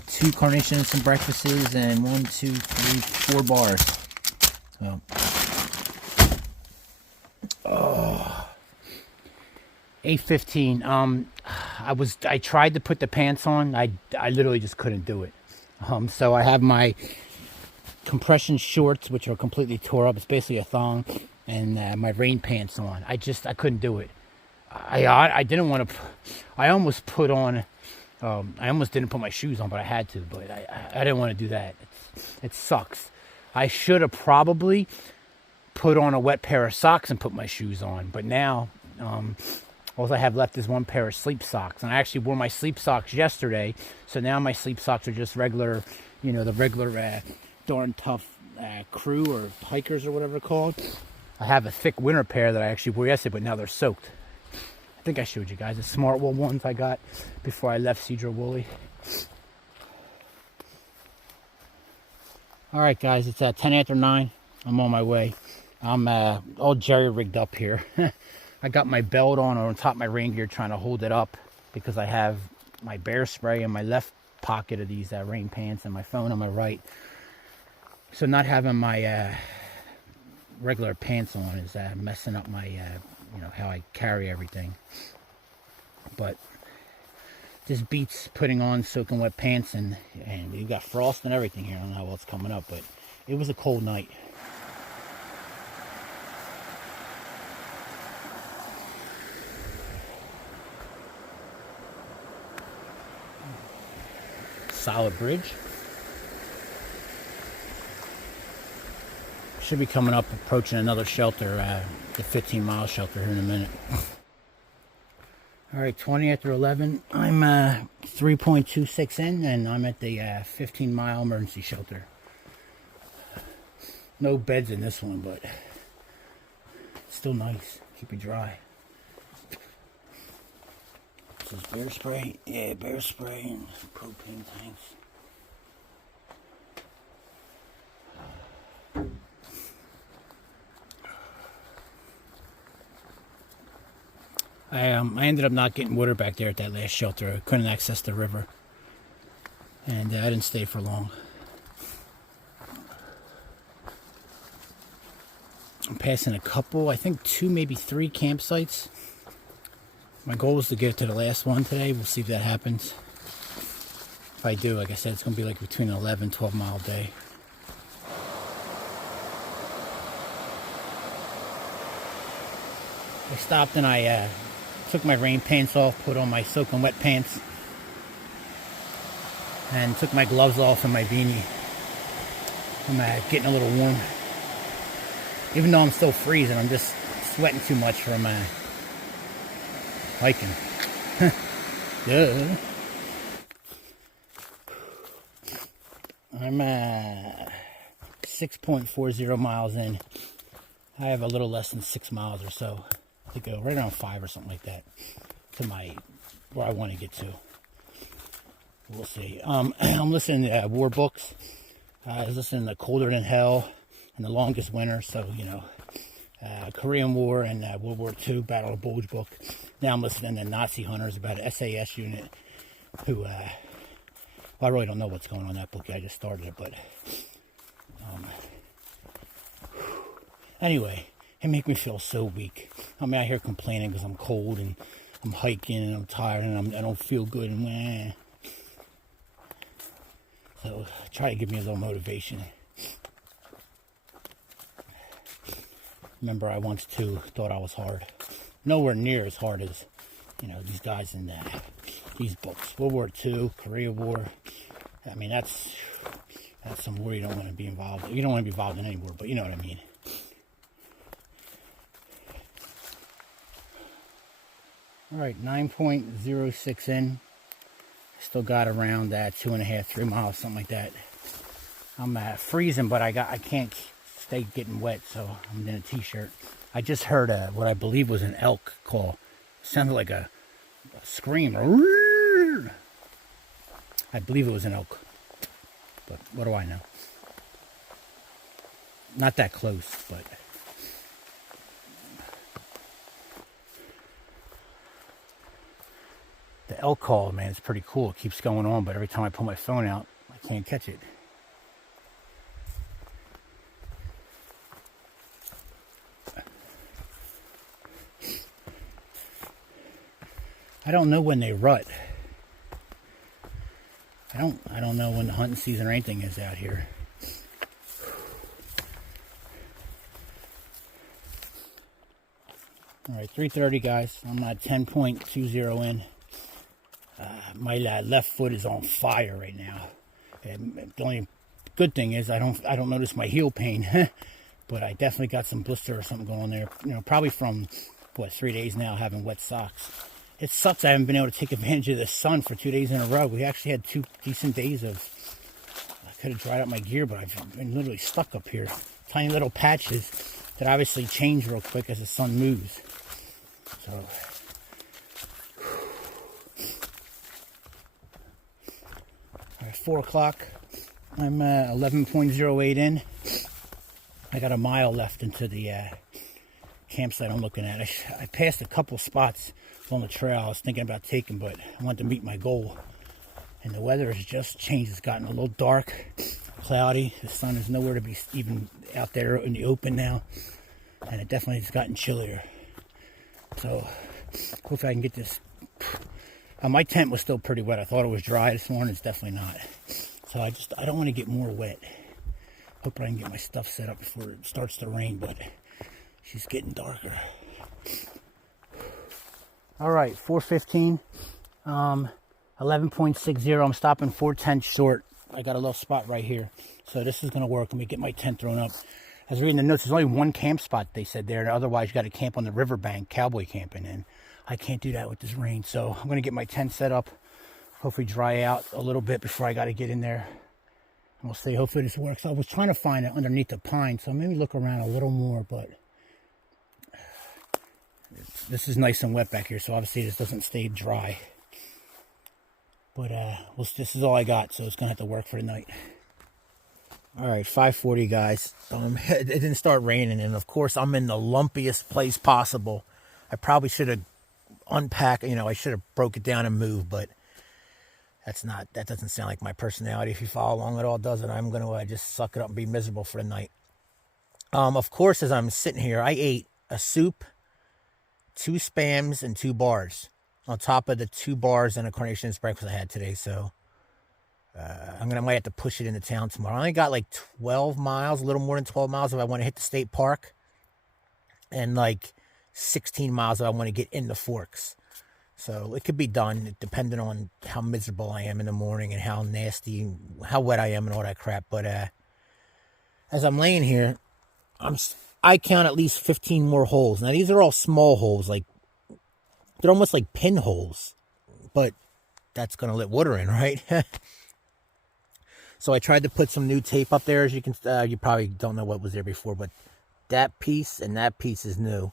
2 Carnation Instant breakfasts, and 1, 2, 3, 4 bars. So, 8:15. I tried to put the pants on. I literally just couldn't do it. So I have my compression shorts, which are completely tore up. It's basically a thong, and my rain pants on. I couldn't do it. I didn't want to. I almost put on. I almost didn't put my shoes on, but I had to. But I didn't want to do that. It sucks. I should have probably put on a wet pair of socks and put my shoes on. But now, all I have left is one pair of sleep socks, and I actually wore my sleep socks yesterday. So now my sleep socks are just regular, the regular darn tough crew or hikers or whatever they're called. I have a thick winter pair that I actually wore yesterday, but now they're soaked. I think I showed you guys the Smart Wool ones I got before I left Cedar Woolley. All right, guys, it's 10 after 9. I'm on my way. I'm all jerry-rigged up here. I got my belt on top of my rain gear trying to hold it up because I have my bear spray in my left pocket of these rain pants and my phone on my right. So not having my regular pants on is messing up my, how I carry everything. But this beats putting on soaking wet pants, and you got frost and everything here. I don't know what's coming up, but it was a cold night. Solid bridge. Should be coming up, approaching another shelter, the 15-mile shelter here in a minute. All right, 20 after 11. I'm 3.26 in, and I'm at the 15-mile emergency shelter. No beds in this one, but it's still nice. Keep you dry. This is bear spray. Yeah, bear spray and propane tanks. I ended up not getting water back there at that last shelter. I couldn't access the river. And I didn't stay for long. I'm passing a couple, I think 2, maybe 3 campsites. My goal is to get to the last one today. We'll see if that happens. If I do, like I said, it's going to be like between an 11, 12 mile day. I stopped and I took my rain pants off, put on my soaking wet pants, and took my gloves off and my beanie. I'm getting a little warm. Even though I'm still freezing, I'm just sweating too much from hiking. Duh. I'm 6.40 miles in. I have a little less than 6 miles or so to go, right around 5 or something like that, to where I want to get to. We'll see. I'm listening to war books. I was listening to Colder Than Hell and The Longest Winter, so, you know, Korean War and World War II, Battle of Bulge book. Now I'm listening to Nazi Hunters, about an SAS unit who, well, I really don't know what's going on in that book. I just started it, but anyway, it makes me feel so weak. I'm out here complaining because I'm cold and I'm hiking and I'm tired and I don't feel good and meh. So try to give me a little motivation. Remember, I once too thought I was hard. Nowhere near as hard as, you know, these guys in these books. World War II, Korea War. I mean, that's some war you don't want to be involved in. You don't want to be involved in any war, but you know what I mean. All right, 9.06 in. Still got around 2.5, 3 miles, something like that. I'm freezing, but I can't stay getting wet, so I'm in a t-shirt. I just heard what I believe was an elk call. It sounded like a scream. I believe it was an elk, but what do I know? Not that close, but the elk call, man, it's pretty cool. It keeps going on, but every time I pull my phone out, I can't catch it. I don't know when they rut. I don't know when the hunting season or anything is out here. All right, 3:30, guys. I'm at 10.20 in. My left foot is on fire right now. And the only good thing is I don't notice my heel pain, but I definitely got some blister or something going on there. You know, probably from 3 days now having wet socks. It sucks I haven't been able to take advantage of the sun for 2 days in a row. We actually had 2 decent days of, I could have dried out my gear, but I've been literally stuck up here. Tiny little patches that obviously change real quick as the sun moves. So, all right, 4 o'clock. I'm 11.08 in. I got a mile left into the campsite I'm looking at. I passed a couple spots on the trail I was thinking about taking, but I wanted to meet my goal. And the weather has just changed. It's gotten a little dark, cloudy. The sun is nowhere to be even out there in the open now. And it definitely has gotten chillier. So, hopefully I can get this. My tent was still pretty wet. I thought it was dry this morning. It's definitely not. So I don't want to get more wet. Hope I can get my stuff set up before it starts to rain, but she's getting darker. All right, 4:15, 11.60. I'm stopping 4 tents short. I got a little spot right here, so this is gonna work. Let me get my tent thrown up. I was reading the notes. There's only one camp spot, they said there. Otherwise, you got to camp on the riverbank, cowboy camping. And I can't do that with this rain. So I'm going to get my tent set up. Hopefully dry out a little bit before I got to get in there. And we'll see. Hopefully this works. I was trying to find it underneath the pine. So maybe look around a little more. But this is nice and wet back here. So obviously this doesn't stay dry. But this is all I got. So it's going to have to work for the night. All right, 5:40, guys. It didn't start raining, and of course, I'm in the lumpiest place possible. I probably should have unpacked. I should have broke it down and moved, but that doesn't sound like my personality. If you follow along at all, does it? I'm gonna just suck it up and be miserable for the night. Of course, as I'm sitting here, I ate a soup, 2 Spams, and 2 bars on top of the 2 bars and a Carnation's breakfast I had today. So. I might have to push it into town tomorrow. I only got like 12 miles, a little more than 12 miles if I want to hit the state park. And like 16 miles if I want to get in the Forks. So it could be done depending on how miserable I am in the morning and how nasty, how wet I am and all that crap. But as I'm laying here, I count at least 15 more holes. Now these are all small holes. Like they're almost like pinholes. But that's going to let water in, right? So I tried to put some new tape up there. As you can, you probably don't know what was there before, but that piece and that piece is new.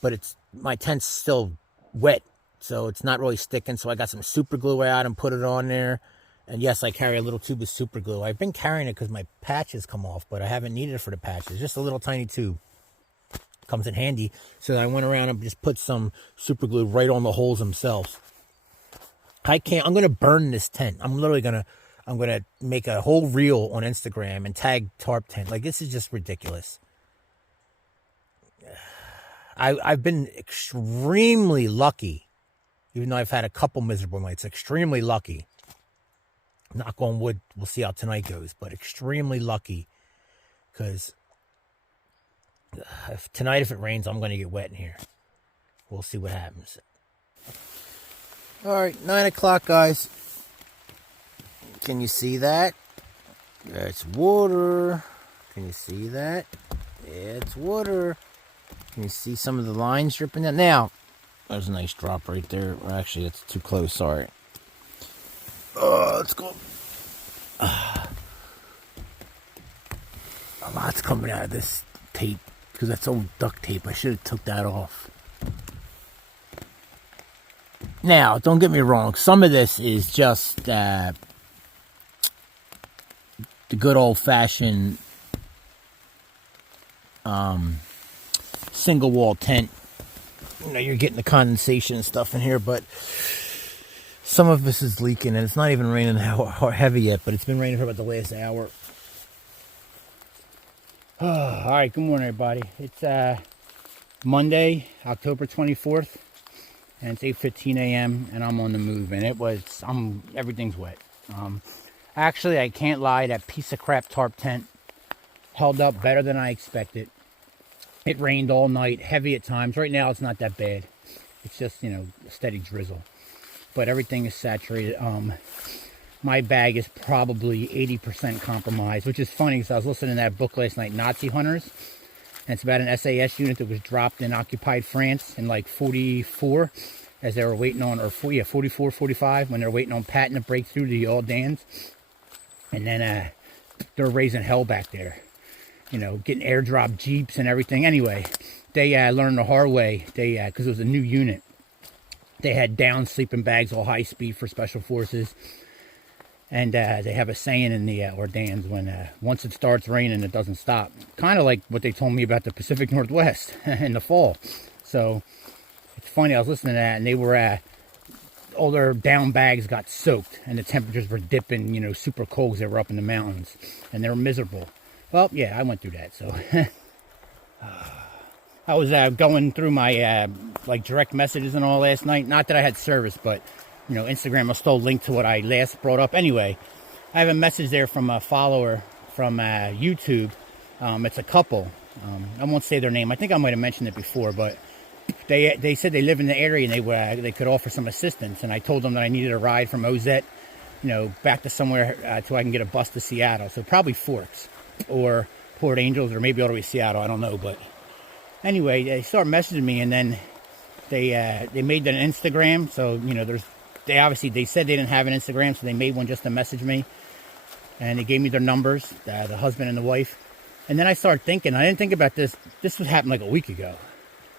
But my tent's still wet, so it's not really sticking. So I got some super glue out and put it on there. And yes, I carry a little tube of super glue. I've been carrying it because my patches come off, but I haven't needed it for the patches. Just a little tiny tube comes in handy. So I went around and just put some super glue right on the holes themselves. I'm going to burn this tent. I'm going to make a whole reel on Instagram and tag Tarp Tent. Like, this is just ridiculous. I've been extremely lucky, even though I've had a couple miserable nights. Extremely lucky. Knock on wood, we'll see how tonight goes. But extremely lucky. Because tonight, if it rains, I'm going to get wet in here. We'll see what happens. All right, 9 o'clock, guys. Can you see that? It's water. Can you see that? It's water. Can you see some of the lines dripping down? Now, there's a nice drop right there. Well, actually, it's too close. Sorry. Let's go. A lot's coming out of this tape because that's old duct tape. I should have took that off. Now, don't get me wrong. Some of this is just the good old-fashioned single wall tent. You're getting the condensation and stuff in here, but some of this is leaking, and it's not even raining heavy yet, but it's been raining for about the last hour. All right, good morning, everybody. It's Monday, October 24th, and it's 8:15 a.m., and I'm on the move, and everything's wet. Actually, I can't lie, that piece of crap tarp tent held up better than I expected. It rained all night, heavy at times. Right now, it's not that bad. It's just, a steady drizzle. But everything is saturated. My bag is probably 80% compromised, which is funny because I was listening to that book last night, Nazi Hunters. And it's about an SAS unit that was dropped in occupied France in like 44 as they were waiting on, 44, 45, when they were waiting on Patton to break through the Aldans. And then they're raising hell back there. Getting airdrop jeeps and everything. Anyway, they learned the hard way. Because it was a new unit. They had down sleeping bags, all high speed for special forces. And they have a saying in the Ordans, when once it starts raining, it doesn't stop. Kind of like what they told me about the Pacific Northwest in the fall. So it's funny, I was listening to that, and they were all their down bags got soaked, and the temperatures were dipping, super cold because they were up in the mountains, and they were miserable. Well, yeah, I went through that, so I was going through my direct messages and all last night. Not that I had service, but Instagram will still link to what I last brought up. Anyway, I have a message there from a follower from YouTube. It's a couple. I won't say their name. I think I might have mentioned it before, but they said they live in the area and they could offer some assistance. And I told them that I needed a ride from Ozette, back to somewhere till I can get a bus to Seattle. So probably Forks or Port Angels or maybe all the way to Seattle. I don't know, but anyway, they start messaging me, and then they made an Instagram. So you know, they said they didn't have an Instagram, so they made one just to message me, and they gave me their numbers, the husband and the wife. And then I started thinking, I didn't think about this. This was happened like a week ago,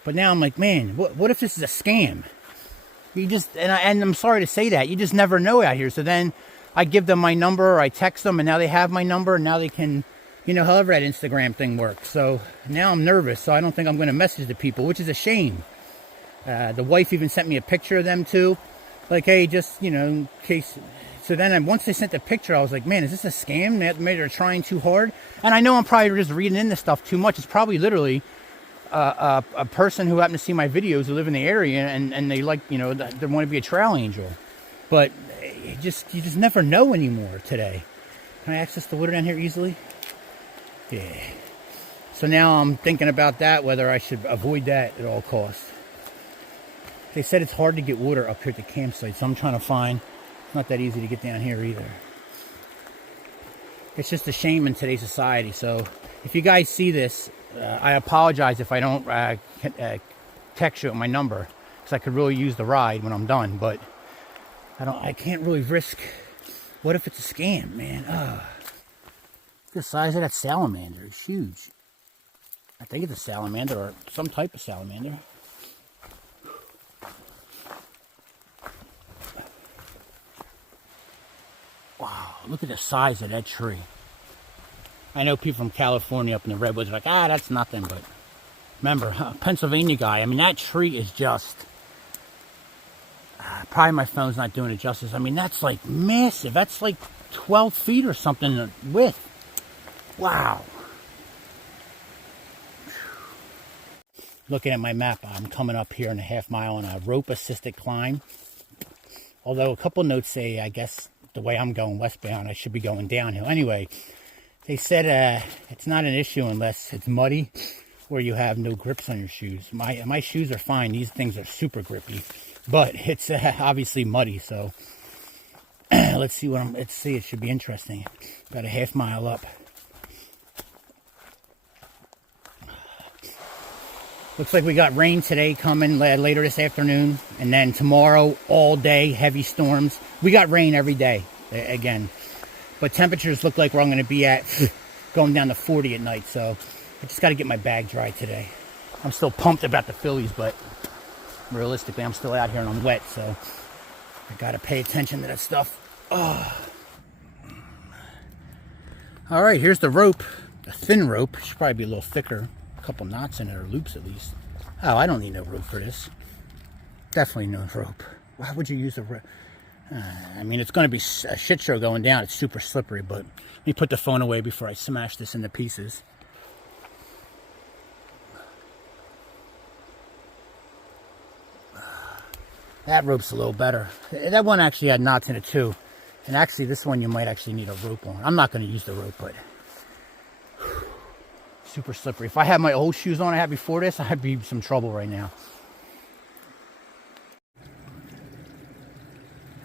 but now I'm like, man, what if this is a scam? You just and I'm sorry to say that, you just never know out here. So then I give them my number, or I text them, and now they have my number, and now they can, you know, however that Instagram thing works. So now I'm nervous, so I don't think I'm going to message the people, which is a shame. The wife even sent me a picture of them too, like, hey, just, you know, in case. So then once they sent the picture, I was like, man, is this a scam? Maybe they're trying too hard. And I know I'm probably just reading into stuff too much. It's probably literally a person who happened to see my videos who live in the area, and they like, you know, they want to be a trail angel. But you just never know anymore today. Can I access the water down here easily? Yeah. So now I'm thinking about that, whether I should avoid that at all costs. They said it's hard to get water up here at the campsite, so I'm trying to find. It's not that easy to get down here either. It's just a shame in today's society. So if you guys see this, I apologize if I don't text you at my number, because I could really use the ride when I'm done. But I can't really risk. What if it's a scam, man? The size of that salamander is huge. I think it's a salamander or some type of salamander. Wow, look at the size of that tree. I know people from California up in the redwoods are like, that's nothing, but remember, Pennsylvania guy, I mean, that tree is just, probably my phone's not doing it justice. I mean, that's like massive. That's like 12 feet or something in width. Wow. Looking at my map, I'm coming up here in a half mile on a rope-assisted climb. Although a couple notes say, I guess, the way I'm going westbound, I should be going downhill. Anyway, they said it's not an issue unless it's muddy or you have no grips on your shoes. My shoes are fine. These things are super grippy, but it's obviously muddy. So let's see let's see. It should be interesting. About a half mile up. Looks like we got rain today coming later this afternoon, and then tomorrow all day heavy storms. We got rain every day again, but temperatures look like we're going to be at going down to 40 at night. So I just got to get my bag dry today. I'm still pumped about the Phillies, but realistically I'm still out here and I'm wet, so I got to pay attention to that stuff. Oh. All right, here's the rope, a thin rope. Should probably be a little thicker. Couple knots in it, or loops at least. Oh, I don't need no rope for this. Definitely no rope. Why would you use a rope? I mean, it's going to be a shit show going down. It's super slippery, but let me put the phone away before I smash this into pieces. That rope's a little better. That one actually had knots in it too. And actually, this one you might actually need a rope on. I'm not going to use the rope, but super slippery. If I had my old shoes on I had before this, I'd be in some trouble right now.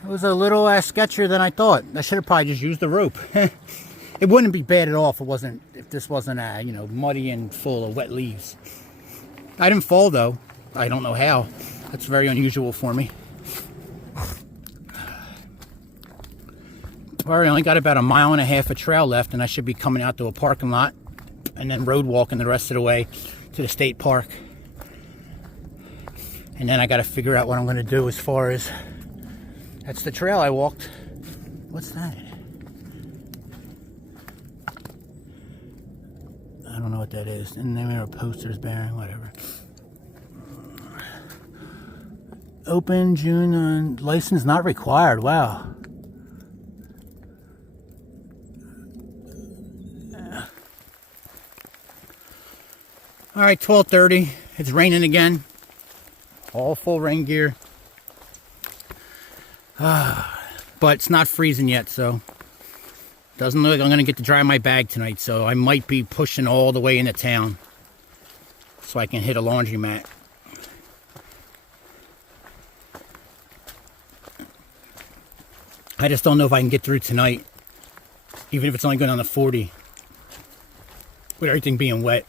It was a little sketchier than I thought. I should have probably just used the rope. It wouldn't be bad at all if this wasn't you know, muddy and full of wet leaves. I didn't fall though. I don't know how. That's very unusual for me. I only got about a mile and a half of trail left, and I should be coming out to a parking lot and then road walking the rest of the way to the state park. And then I got to figure out what I'm going to do as far as, that's the trail I walked. What's that? I don't know what that is. And then there are posters bearing, whatever. Open June, license not required. Wow. All right, 12:30. It's raining again. All full rain gear. But it's not freezing yet, so doesn't look like I'm going to get to dry my bag tonight. So I might be pushing all the way into town so I can hit a laundromat. I just don't know if I can get through tonight, even if it's only going on to 40. with everything being wet.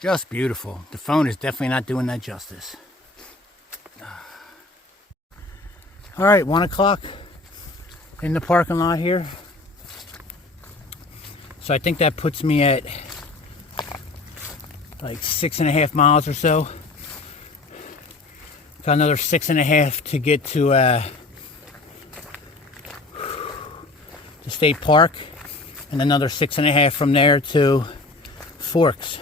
Just beautiful. The phone is definitely not doing that justice. All right, 1 o'clock in the parking lot here. So I think that puts me at like 6.5 miles or so. Got another 6.5 to get to the state park, and another 6.5 from there to Forks.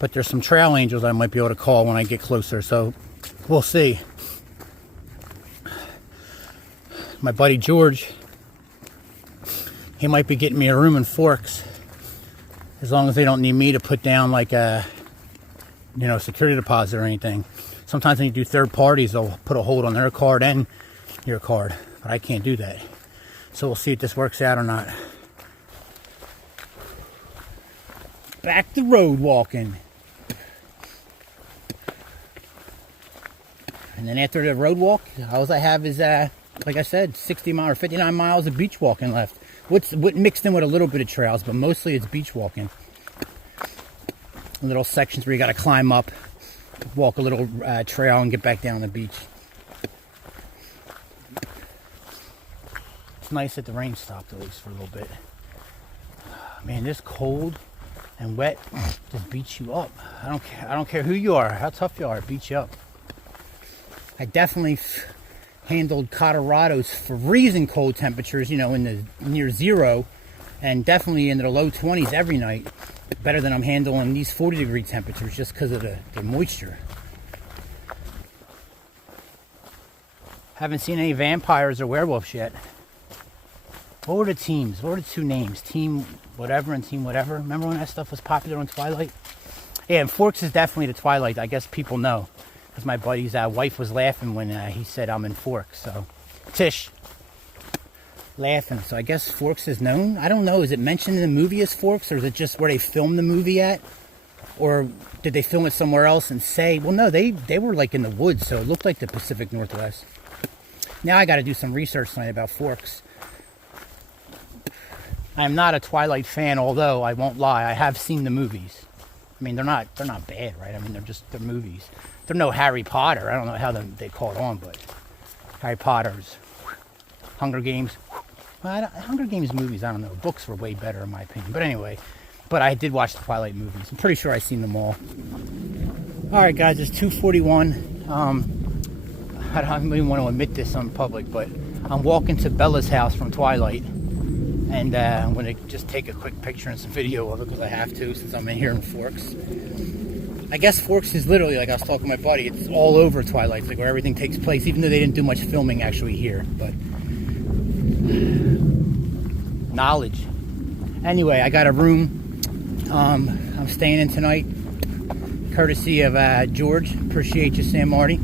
But there's some trail angels I might be able to call when I get closer, so we'll see. My buddy George, he might be getting me a room in Forks, as long as they don't need me to put down like a, you know, security deposit or anything. Sometimes when you do third parties, they'll put a hold on their card and your card, but I can't do that. So we'll see if this works out or not. Back to road walking. And then after the road walk, all I have is, like I said, 60 miles or 59 miles of beach walking left. What mixed in with a little bit of trails, but mostly it's beach walking. Little sections where you got to climb up, walk a little trail, and get back down the beach. It's nice that the rain stopped at least for a little bit. Man, this cold and wet just beats you up. I don't care who you are, how tough you are, it beats you up. I definitely handled Colorado's freezing cold temperatures, you know, in the near zero, and definitely in the low 20s every night. Better than I'm handling these 40-degree temperatures just because of the moisture. Haven't seen any vampires or werewolves yet. What were the teams? What were the two names? Team whatever and Team whatever. Remember when that stuff was popular on Twilight? Yeah, and Forks is definitely the Twilight. I guess people know. Because my buddy's wife was laughing when he said I'm in Forks. So, Tish. Laughing. So I guess Forks is known. I don't know. Is it mentioned in the movie as Forks? Or is it just where they filmed the movie at? Or did they film it somewhere else and say... Well, no, they were like in the woods. So it looked like the Pacific Northwest. Now I got to do some research tonight about Forks. I am not a Twilight fan, although I won't lie, I have seen the movies. I mean, they're not bad, right? I mean, they're movies. They're no Harry Potter. I don't know how they caught on, but Harry Potter's, Hunger Games. Well, Hunger Games movies, I don't know. Books were way better in my opinion. But anyway, but I did watch the Twilight movies. I'm pretty sure I've seen them all. All right, guys, it's 2:41. I don't even want to admit this on public, but I'm walking to Bella's house from Twilight. And I'm going to just take a quick picture and some video of it because I have to, since I'm in here in Forks. I guess Forks is literally, like I was talking to my buddy, it's all over Twilight. It's like where everything takes place, even though they didn't do much filming actually here. But knowledge. Anyway, I got a room I'm staying in tonight, courtesy of George. Appreciate you, Sam Marty.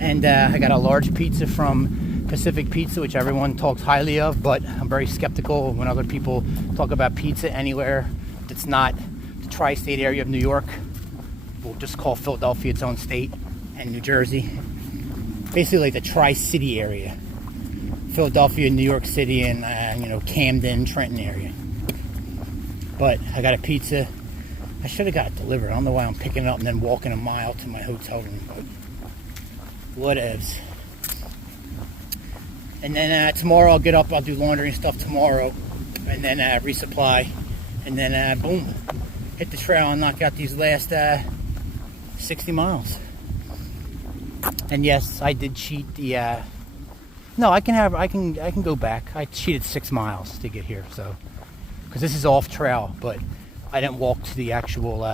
And I got a large pizza from Pacific Pizza, which everyone talks highly of, but I'm very skeptical when other people talk about pizza anywhere that's not the tri-state area of New York. We'll just call Philadelphia its own state, and New Jersey. Basically like the tri-city area. Philadelphia, New York City, and Camden, Trenton area. But I got a pizza. I should have got it delivered. I don't know why I'm picking it up and then walking a mile to my hotel room, but whatevs. And then tomorrow I'll get up, I'll do laundry and stuff tomorrow, and then resupply, and then boom, hit the trail and knock out these last 60 miles. And yes, I did cheat the. No, I can go back. I cheated 6 miles to get here, so because this is off trail, but I didn't walk to the actual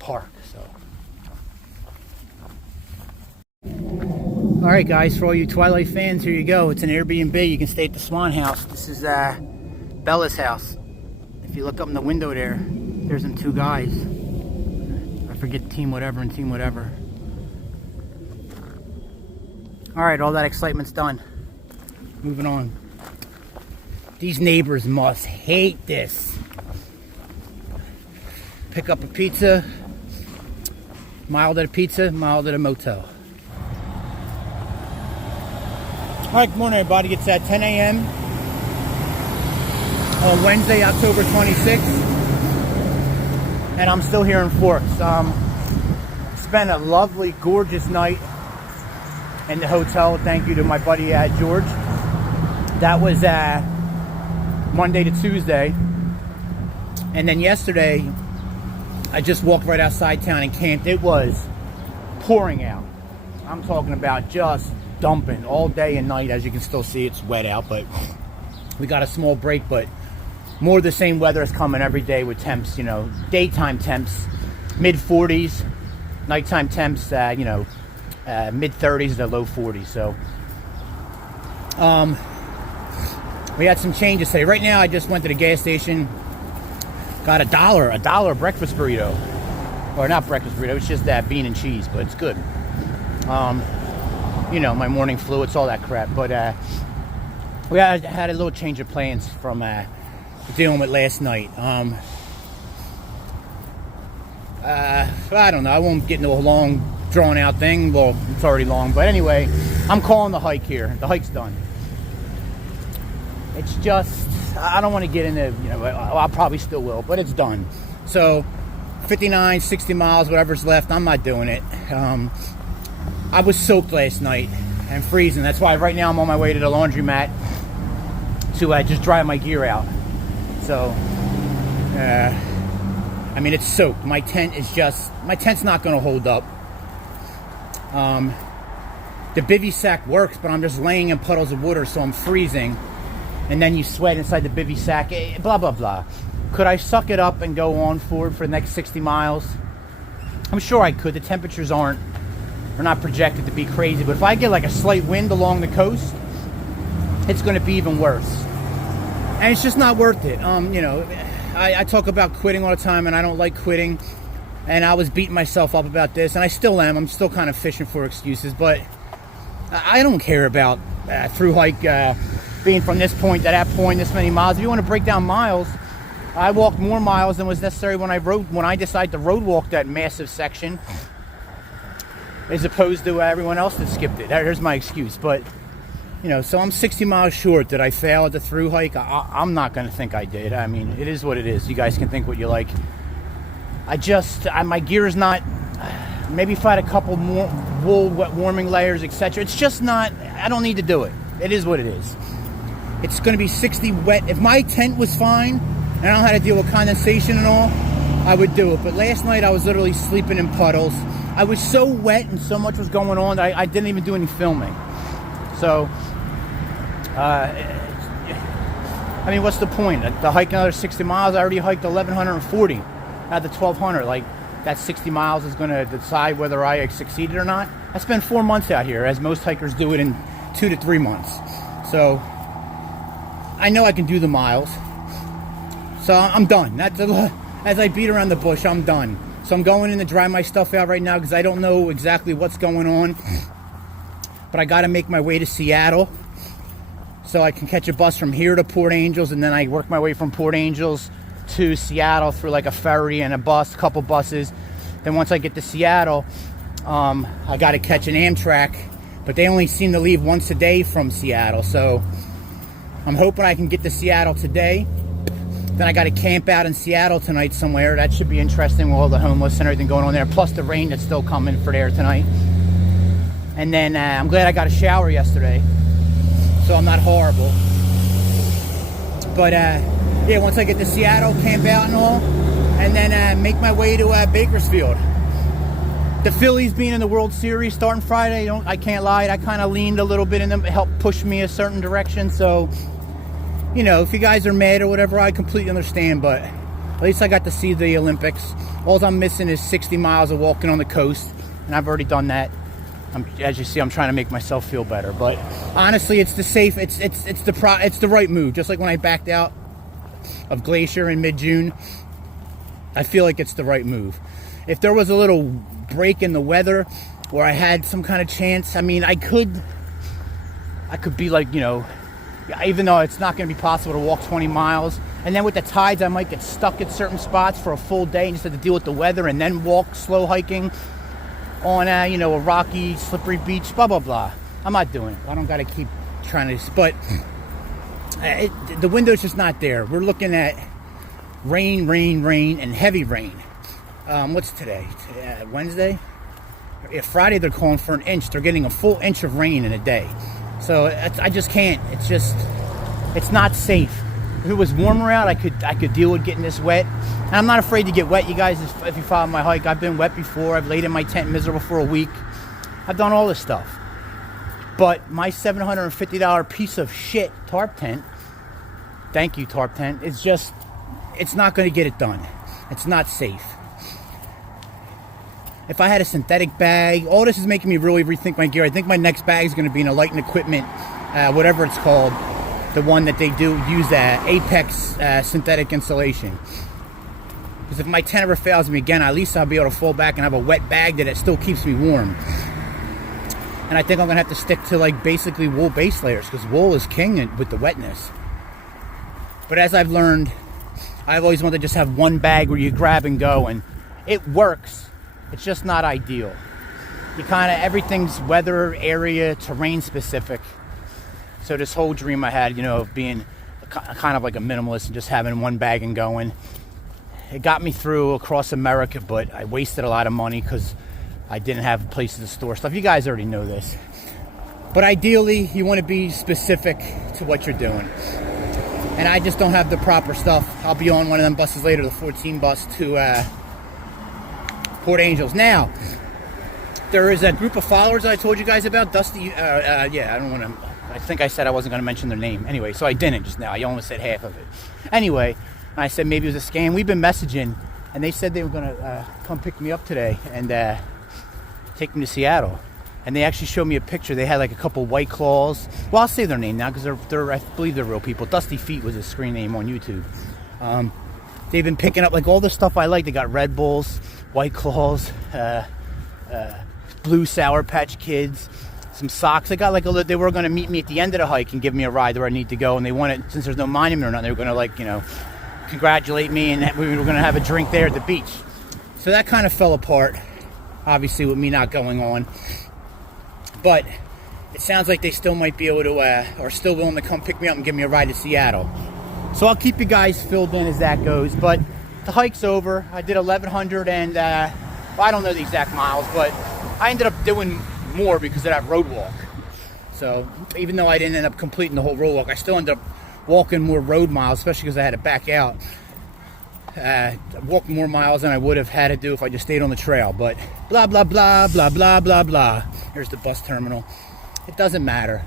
park, so. Alright guys, for all you Twilight fans, here you go. It's an Airbnb. You can stay at the Swan House. This is Bella's house. If you look up in the window there, there's them two guys. I forget Team whatever and Team whatever. Alright, all that excitement's done. Moving on. These neighbors must hate this. Pick up a pizza. Mild at a pizza, mild at a motel. Alright, good morning everybody. It's at 10 a.m. on Wednesday, October 26th, and I'm still here in Forks. Spent a lovely, gorgeous night in the hotel. Thank you to my buddy George. That was Monday to Tuesday, and then yesterday I just walked right outside town and camped. It was pouring out. I'm talking about just dumping all day and night. As you can still see, it's wet out, but we got a small break, but more of the same weather is coming every day with temps, you know, daytime temps, mid 40s, nighttime temps, mid 30s to low 40s. So, we had some changes today. Right now, I just went to the gas station, got a dollar breakfast burrito. Or not breakfast burrito, it's just that bean and cheese, but it's good. You know, my morning flu, it's all that crap. But we had a little change of plans from dealing with last night. I don't know, I won't get into a long, drawn out thing. Well, it's already long, but anyway, I'm calling the hike here. The hike's done. It's just, I don't want to get into, you know, I probably still will, but it's done. So 59, 60 miles, whatever's left, I'm not doing it. I was soaked last night and freezing. That's why right now I'm on my way to the laundromat to just dry my gear out. So, I mean, it's soaked. My tent's not going to hold up. The bivy sack works, but I'm just laying in puddles of water, so I'm freezing. And then you sweat inside the bivy sack, blah, blah, blah. Could I suck it up and go on forward for the next 60 miles? I'm sure I could. The temperatures are not projected to be crazy, but if I get like a slight wind along the coast, it's going to be even worse. And it's just not worth it. You know, I talk about quitting all the time, and I don't like quitting. And I was beating myself up about this, and I still am. I'm still kind of fishing for excuses, but I don't care about through hike being from this point to that point, this many miles. If you want to break down miles, I walked more miles than was necessary when I decided to road walk that massive section, as opposed to everyone else that skipped it. There's my excuse. But, you know, so I'm 60 miles short. Did I fail at the through hike? I'm not going to think I did. I mean, it is what it is. You guys can think what you like. My gear is not, maybe if I had a couple more wool wet warming layers, etc. It's just not, I don't need to do it. It is what it is. It's going to be 60 wet. If my tent was fine, and I don't know how to deal with condensation and all, I would do it. But last night I was literally sleeping in puddles. I was so wet and so much was going on that I didn't even do any filming. So, I mean, what's the point? To hike another 60 miles, I already hiked 1,140 out of the 1,200. Like, that 60 miles is going to decide whether I succeeded or not. I spent 4 months out here, as most hikers do it in 2 to 3 months. So, I know I can do the miles. So I'm done. As I beat around the bush, I'm done. So I'm going in to dry my stuff out right now because I don't know exactly what's going on. But I got to make my way to Seattle so I can catch a bus from here to Port Angels, and then I work my way from Port Angels to Seattle through like a ferry and a bus, a couple buses. Then once I get to Seattle, I got to catch an Amtrak, but they only seem to leave once a day from Seattle. So I'm hoping I can get to Seattle today. Then I got to camp out in Seattle tonight somewhere. That should be interesting with all the homeless and everything going on there, plus the rain that's still coming for there tonight. And then I'm glad I got a shower yesterday, so I'm not horrible. But yeah, once I get to Seattle, camp out and all, and then make my way to Bakersfield. The Phillies being in the World Series starting Friday, I can't lie, I kind of leaned a little bit in them, it helped push me a certain direction. So, you know, if you guys are mad or whatever, I completely understand, but at least I got to see the Olympics. All I'm missing is 60 miles of walking on the coast, and I've already done that. As you see, I'm trying to make myself feel better, but honestly, it's the right move. Just like when I backed out of Glacier in mid-June, I feel like it's the right move. If there was a little break in the weather, or I had some kind of chance, I mean, I could be like, you know, even though it's not going to be possible to walk 20 miles, and then with the tides, I might get stuck at certain spots for a full day and just have to deal with the weather, and then walk slow hiking on you know, a rocky, slippery beach, blah blah blah. I'm not doing it. I don't got to keep trying to, but The window's just not there. We're looking at rain, and heavy rain. What's today? Wednesday? Yeah, Friday they're calling for an inch. They're getting a full inch of rain in a day. So I just can't. It's not safe. If it was warmer out, I could deal with getting this wet. And I'm not afraid to get wet, you guys. If you follow my hike, I've been wet before. I've laid in my tent miserable for a week. I've done all this stuff. But my $750 piece of shit tarp tent, thank you tarp tent, it's not going to get it done. It's not safe. If I had a synthetic bag, all this is making me really rethink my gear. I think my next bag is going to be in a light and equipment, whatever it's called, the one that they do use Apex synthetic insulation. Because if my tent ever fails me again, at least I'll be able to fall back and have a wet bag that still keeps me warm. And I think I'm going to have to stick to like basically wool base layers, because wool is king with the wetness. But as I've learned, I've always wanted to just have one bag where you grab and go, and it works. It's just not ideal. You kind of, everything's weather, area, terrain specific. So this whole dream I had, of being kind of like a minimalist and just having one bag and going, it got me through across America, but I wasted a lot of money because I didn't have places to store stuff. You guys already know this. But ideally, you want to be specific to what you're doing. And I just don't have the proper stuff. I'll be on one of them buses later, the 14 bus to Port Angels. Now, there is a group of followers that I told you guys about. Dusty, I don't want to, I think I said I wasn't going to mention their name. Anyway, so I didn't just now. I almost said half of it. Anyway, I said maybe it was a scam. We've been messaging, and they said they were going to come pick me up today and take me to Seattle. And they actually showed me a picture. They had like a couple White Claws. Well, I'll say their name now because they're I believe they're real people. Dusty Feet was his screen name on YouTube. They've been picking up like all the stuff I like. They got Red Bulls, White Claws, blue Sour Patch Kids, some socks. They got like they were going to meet me at the end of the hike and give me a ride where I need to go. And they wanted, since there's no monument or nothing, they were going to congratulate me, and we were going to have a drink there at the beach. So that kind of fell apart, obviously, with me not going on. But it sounds like they still might be able to, or still willing to come pick me up and give me a ride to Seattle. So I'll keep you guys filled in as that goes. But the hike's over. I did 1,100 and, I don't know the exact miles, but I ended up doing more because of that road walk. So even though I didn't end up completing the whole road walk, I still ended up walking more road miles, especially because I had to back out. Walk more miles than I would have had to do if I just stayed on the trail. But blah, blah, blah, blah, blah, blah, blah. Here's the bus terminal. It doesn't matter.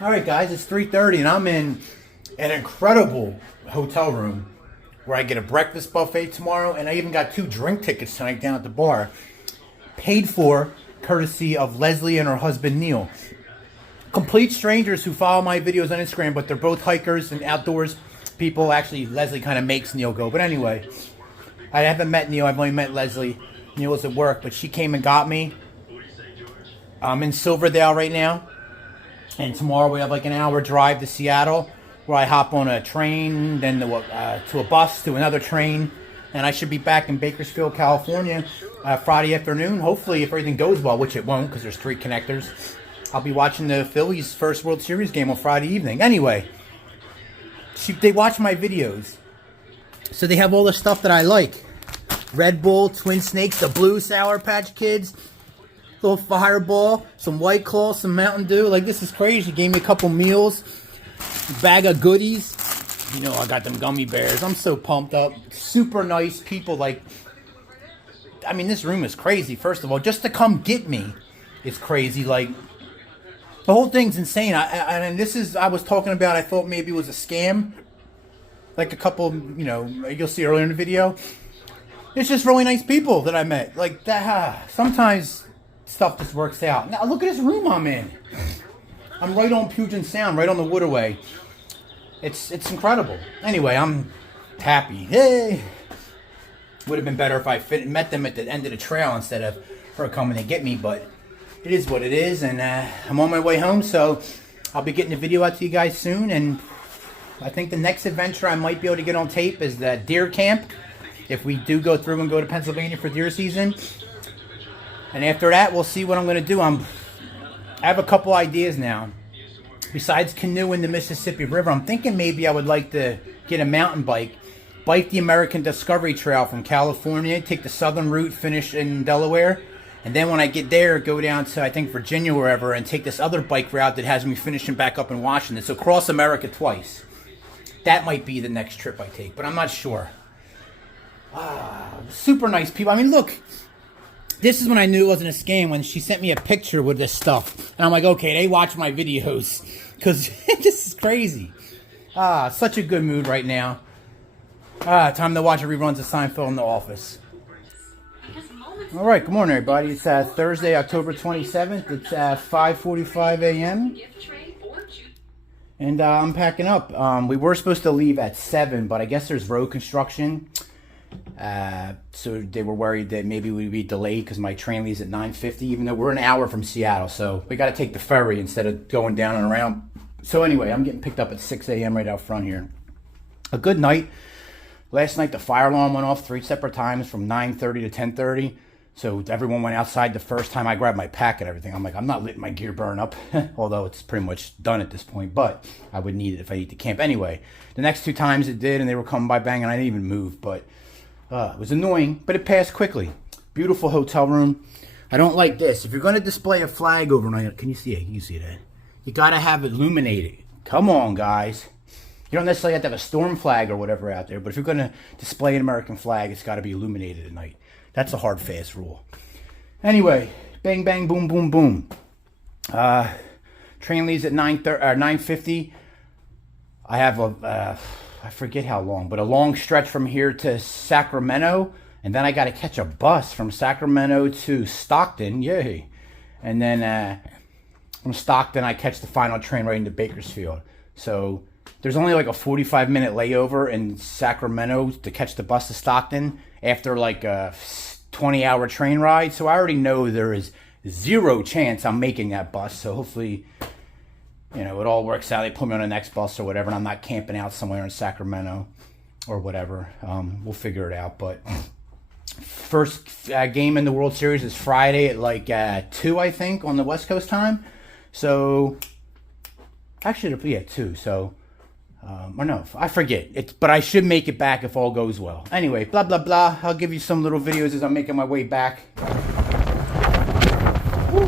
All right, guys, it's 3:30, and I'm in an incredible hotel room where I get a breakfast buffet tomorrow, and I even got 2 drink tickets tonight down at the bar. Paid for, courtesy of Leslie and her husband, Neil. Complete strangers who follow my videos on Instagram, but they're both hikers and outdoors people. Actually, Leslie kind of makes Neil go. But anyway, I haven't met Neil. I've only met Leslie. Neil was at work, but she came and got me. I'm in Silverdale right now. And tomorrow we have like an hour drive to Seattle, where I hop on a train, then to a bus, to another train. And I should be back in Bakersfield, California, Friday afternoon. Hopefully, if everything goes well, which it won't because there's 3 connectors. I'll be watching the Phillies' first World Series game on Friday evening. Anyway, they watch my videos. So they have all the stuff that I like. Red Bull, Twin Snakes, the blue Sour Patch Kids, little Fireball, some White Claw, some Mountain Dew. Like, this is crazy. Gave me a couple meals, a bag of goodies. I got them gummy bears. I'm so pumped up. Super nice people. Like, I mean, this room is crazy, first of all. Just to come get me is crazy. Like, the whole thing's insane. And this is, I was talking about, I thought maybe it was a scam. Like a couple, you'll see earlier in the video. It's just really nice people that I met. Like, that. Sometimes stuff just works out. Now, look at this room I'm in. I'm right on Puget Sound, right on the waterway. It's incredible. Anyway, I'm happy. Hey! Would have been better if I met them at the end of the trail instead of her coming to get me, but it is what it is, and I'm on my way home, so I'll be getting a video out to you guys soon, and I think the next adventure I might be able to get on tape is the deer camp, if we do go through and go to Pennsylvania for deer season. And after that, we'll see what I'm going to do. I have a couple ideas now. besides canoeing the Mississippi River, I'm thinking maybe I would like to get a mountain bike the American Discovery Trail from California, take the southern route, finish in Delaware, and then when I get there, go down to, I think, Virginia, wherever, and take this other bike route that has me finishing back up in Washington. So cross America twice. That might be the next trip I take, but I'm not sure. Super nice people. I mean, look, this is when I knew it wasn't a scam, when she sent me a picture with this stuff. And I'm like, okay, they watch my videos, because this is crazy. Such a good mood right now. Time to watch the reruns of Seinfeld in the office. All right, good morning, everybody. It's Thursday, October 27th. It's 5:45 a.m. And I'm packing up. We were supposed to leave at 7, but I guess there's road construction. So they were worried that maybe we'd be delayed because my train leaves at 9:50, even though we're an hour from Seattle. So we got to take the ferry instead of going down and around. So anyway, I'm getting picked up at 6 a.m. right out front here. A good night. Last night, the fire alarm went off 3 separate times from 9:30 to 10:30. So everyone went outside the first time. I grabbed my pack and everything. I'm like, I'm not letting my gear burn up, although it's pretty much done at this point. But I would need it if I need to camp anyway. The next 2 times it did, and they were coming by banging. I didn't even move, but it was annoying. But it passed quickly. Beautiful hotel room. I don't like this. If you're going to display a flag overnight, can you see it? Can you see that? You got to have it illuminated. Come on, guys. You don't necessarily have to have a storm flag or whatever out there, but if you're going to display an American flag, it's got to be illuminated at night. That's a hard, fast rule. Anyway, bang, bang, boom, boom, boom. Train leaves at 9:50. I have I forget how long, but a long stretch from here to Sacramento, and then I got to catch a bus from Sacramento to Stockton. Yay! And then from Stockton, I catch the final train right into Bakersfield. So there's only like a 45-minute layover in Sacramento to catch the bus to Stockton after like a 20-hour train ride. So I already know there is 0 chance I'm making that bus. So hopefully, you know, it all works out. They put me on the next bus or whatever, and I'm not camping out somewhere in Sacramento or whatever. We'll figure it out. But first game in the World Series is Friday at like 2, I think, on the West Coast time. So actually, it'll be at 2. So or no, I forget. But I should make it back if all goes well. Anyway, blah, blah, blah. I'll give you some little videos as I'm making my way back. Woo. All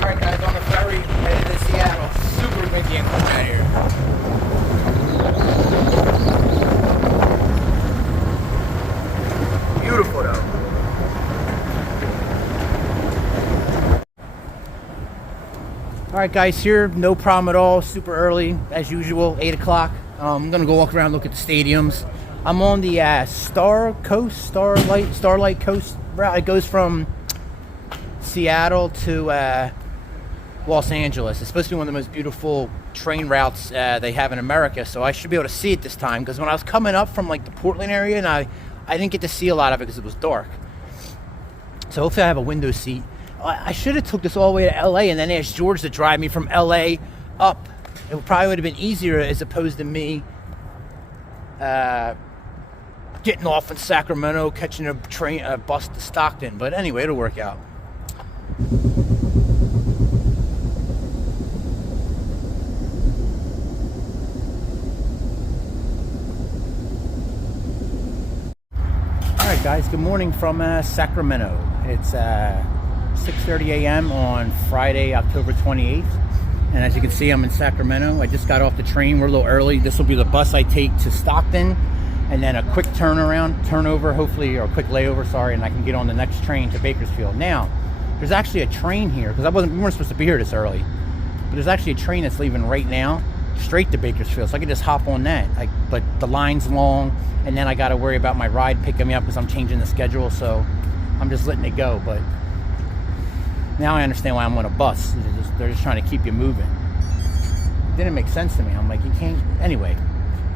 right, guys, on the ferry, headed to Seattle. Super windy and cold out here. Beautiful, though. All right, guys, here, no problem at all. Super early, as usual, 8 o'clock. I'm going to go walk around, look at the stadiums. I'm on the Starlight Coast route. It goes from Seattle to Los Angeles. It's supposed to be one of the most beautiful train routes they have in America, so I should be able to see it this time, because when I was coming up from like the Portland area, and I didn't get to see a lot of it because it was dark. So hopefully I have a window seat. I should have took this all the way to LA and then asked George to drive me from LA up. It probably would have been easier as opposed to me getting off in Sacramento, catching a bus to Stockton. But anyway, it'll work out. All right, guys. Good morning from Sacramento. It's 6:30 a.m. on Friday, October 28th. And as you can see, I'm in Sacramento. I just got off the train. We're a little early. This will be the bus I take to Stockton, and then a quick turnover, hopefully, or a quick layover, sorry, and I can get on the next train to Bakersfield. Now, there's actually a train here, because we weren't supposed to be here this early, but there's actually a train that's leaving right now, straight to Bakersfield, so I can just hop on that. But the line's long, and then I got to worry about my ride picking me up because I'm changing the schedule, so I'm just letting it go. But now I understand why I'm on a bus. They're just trying to keep you moving. It didn't make sense to me. I'm like, you can't. Anyway,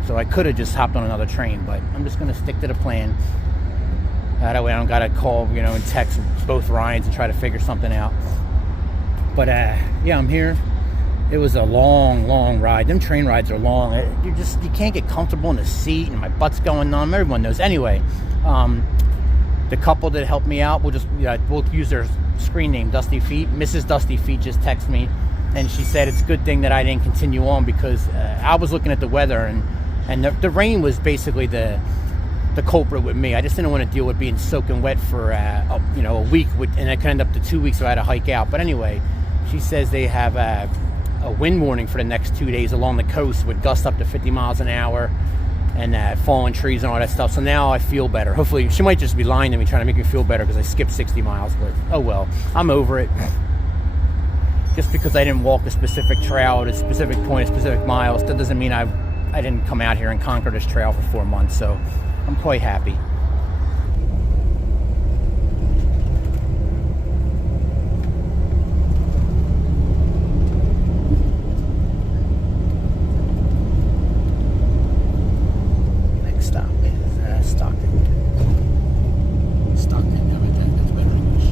so I could have just hopped on another train, but I'm just going to stick to the plan. That way I don't got to call, and text both rides and try to figure something out. But, yeah, I'm here. It was a long, long ride. Them train rides are long. You can't get comfortable in the seat, and my butt's going numb. Everyone knows. Anyway, the couple that helped me out, we'll use their screen name, Dusty Feet. Mrs. Dusty Feet just texted me and she said it's a good thing that I didn't continue on, because I was looking at the weather, and the rain was basically the culprit with me. I just didn't want to deal with being soaking wet for a week, and it could end up to 2 weeks if I had to hike out. But anyway, she says they have a wind warning for the next 2 days along the coast with gusts up to 50 miles an hour and falling trees and all that stuff. So now I feel better. Hopefully, she might just be lying to me, trying to make me feel better because I skipped 60 miles. But oh well, I'm over it. Just because I didn't walk a specific trail at a specific point, a specific miles, that doesn't mean I didn't come out here and conquer this trail for 4 months. So I'm quite happy. Next stop is Stockton. Stockton, yeah, that's better English.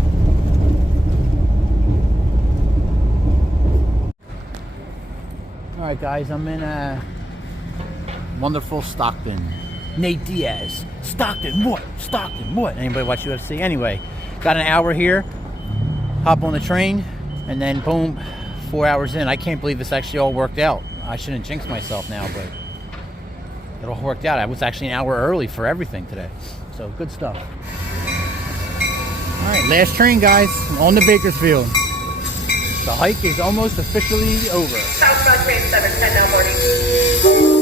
All right, guys, I'm in wonderful Stockton. Nate Diaz, Stockton, what? Stockton, what? Anybody watch UFC? Anyway, got an hour here, hop on the train, and then boom, 4 hours in. I can't believe this actually all worked out. I shouldn't jinx myself now, but it all worked out. I was actually an hour early for everything today. So good stuff. All right, last train, guys, on to Bakersfield. The hike is almost officially over. Southbound train 710 now morning.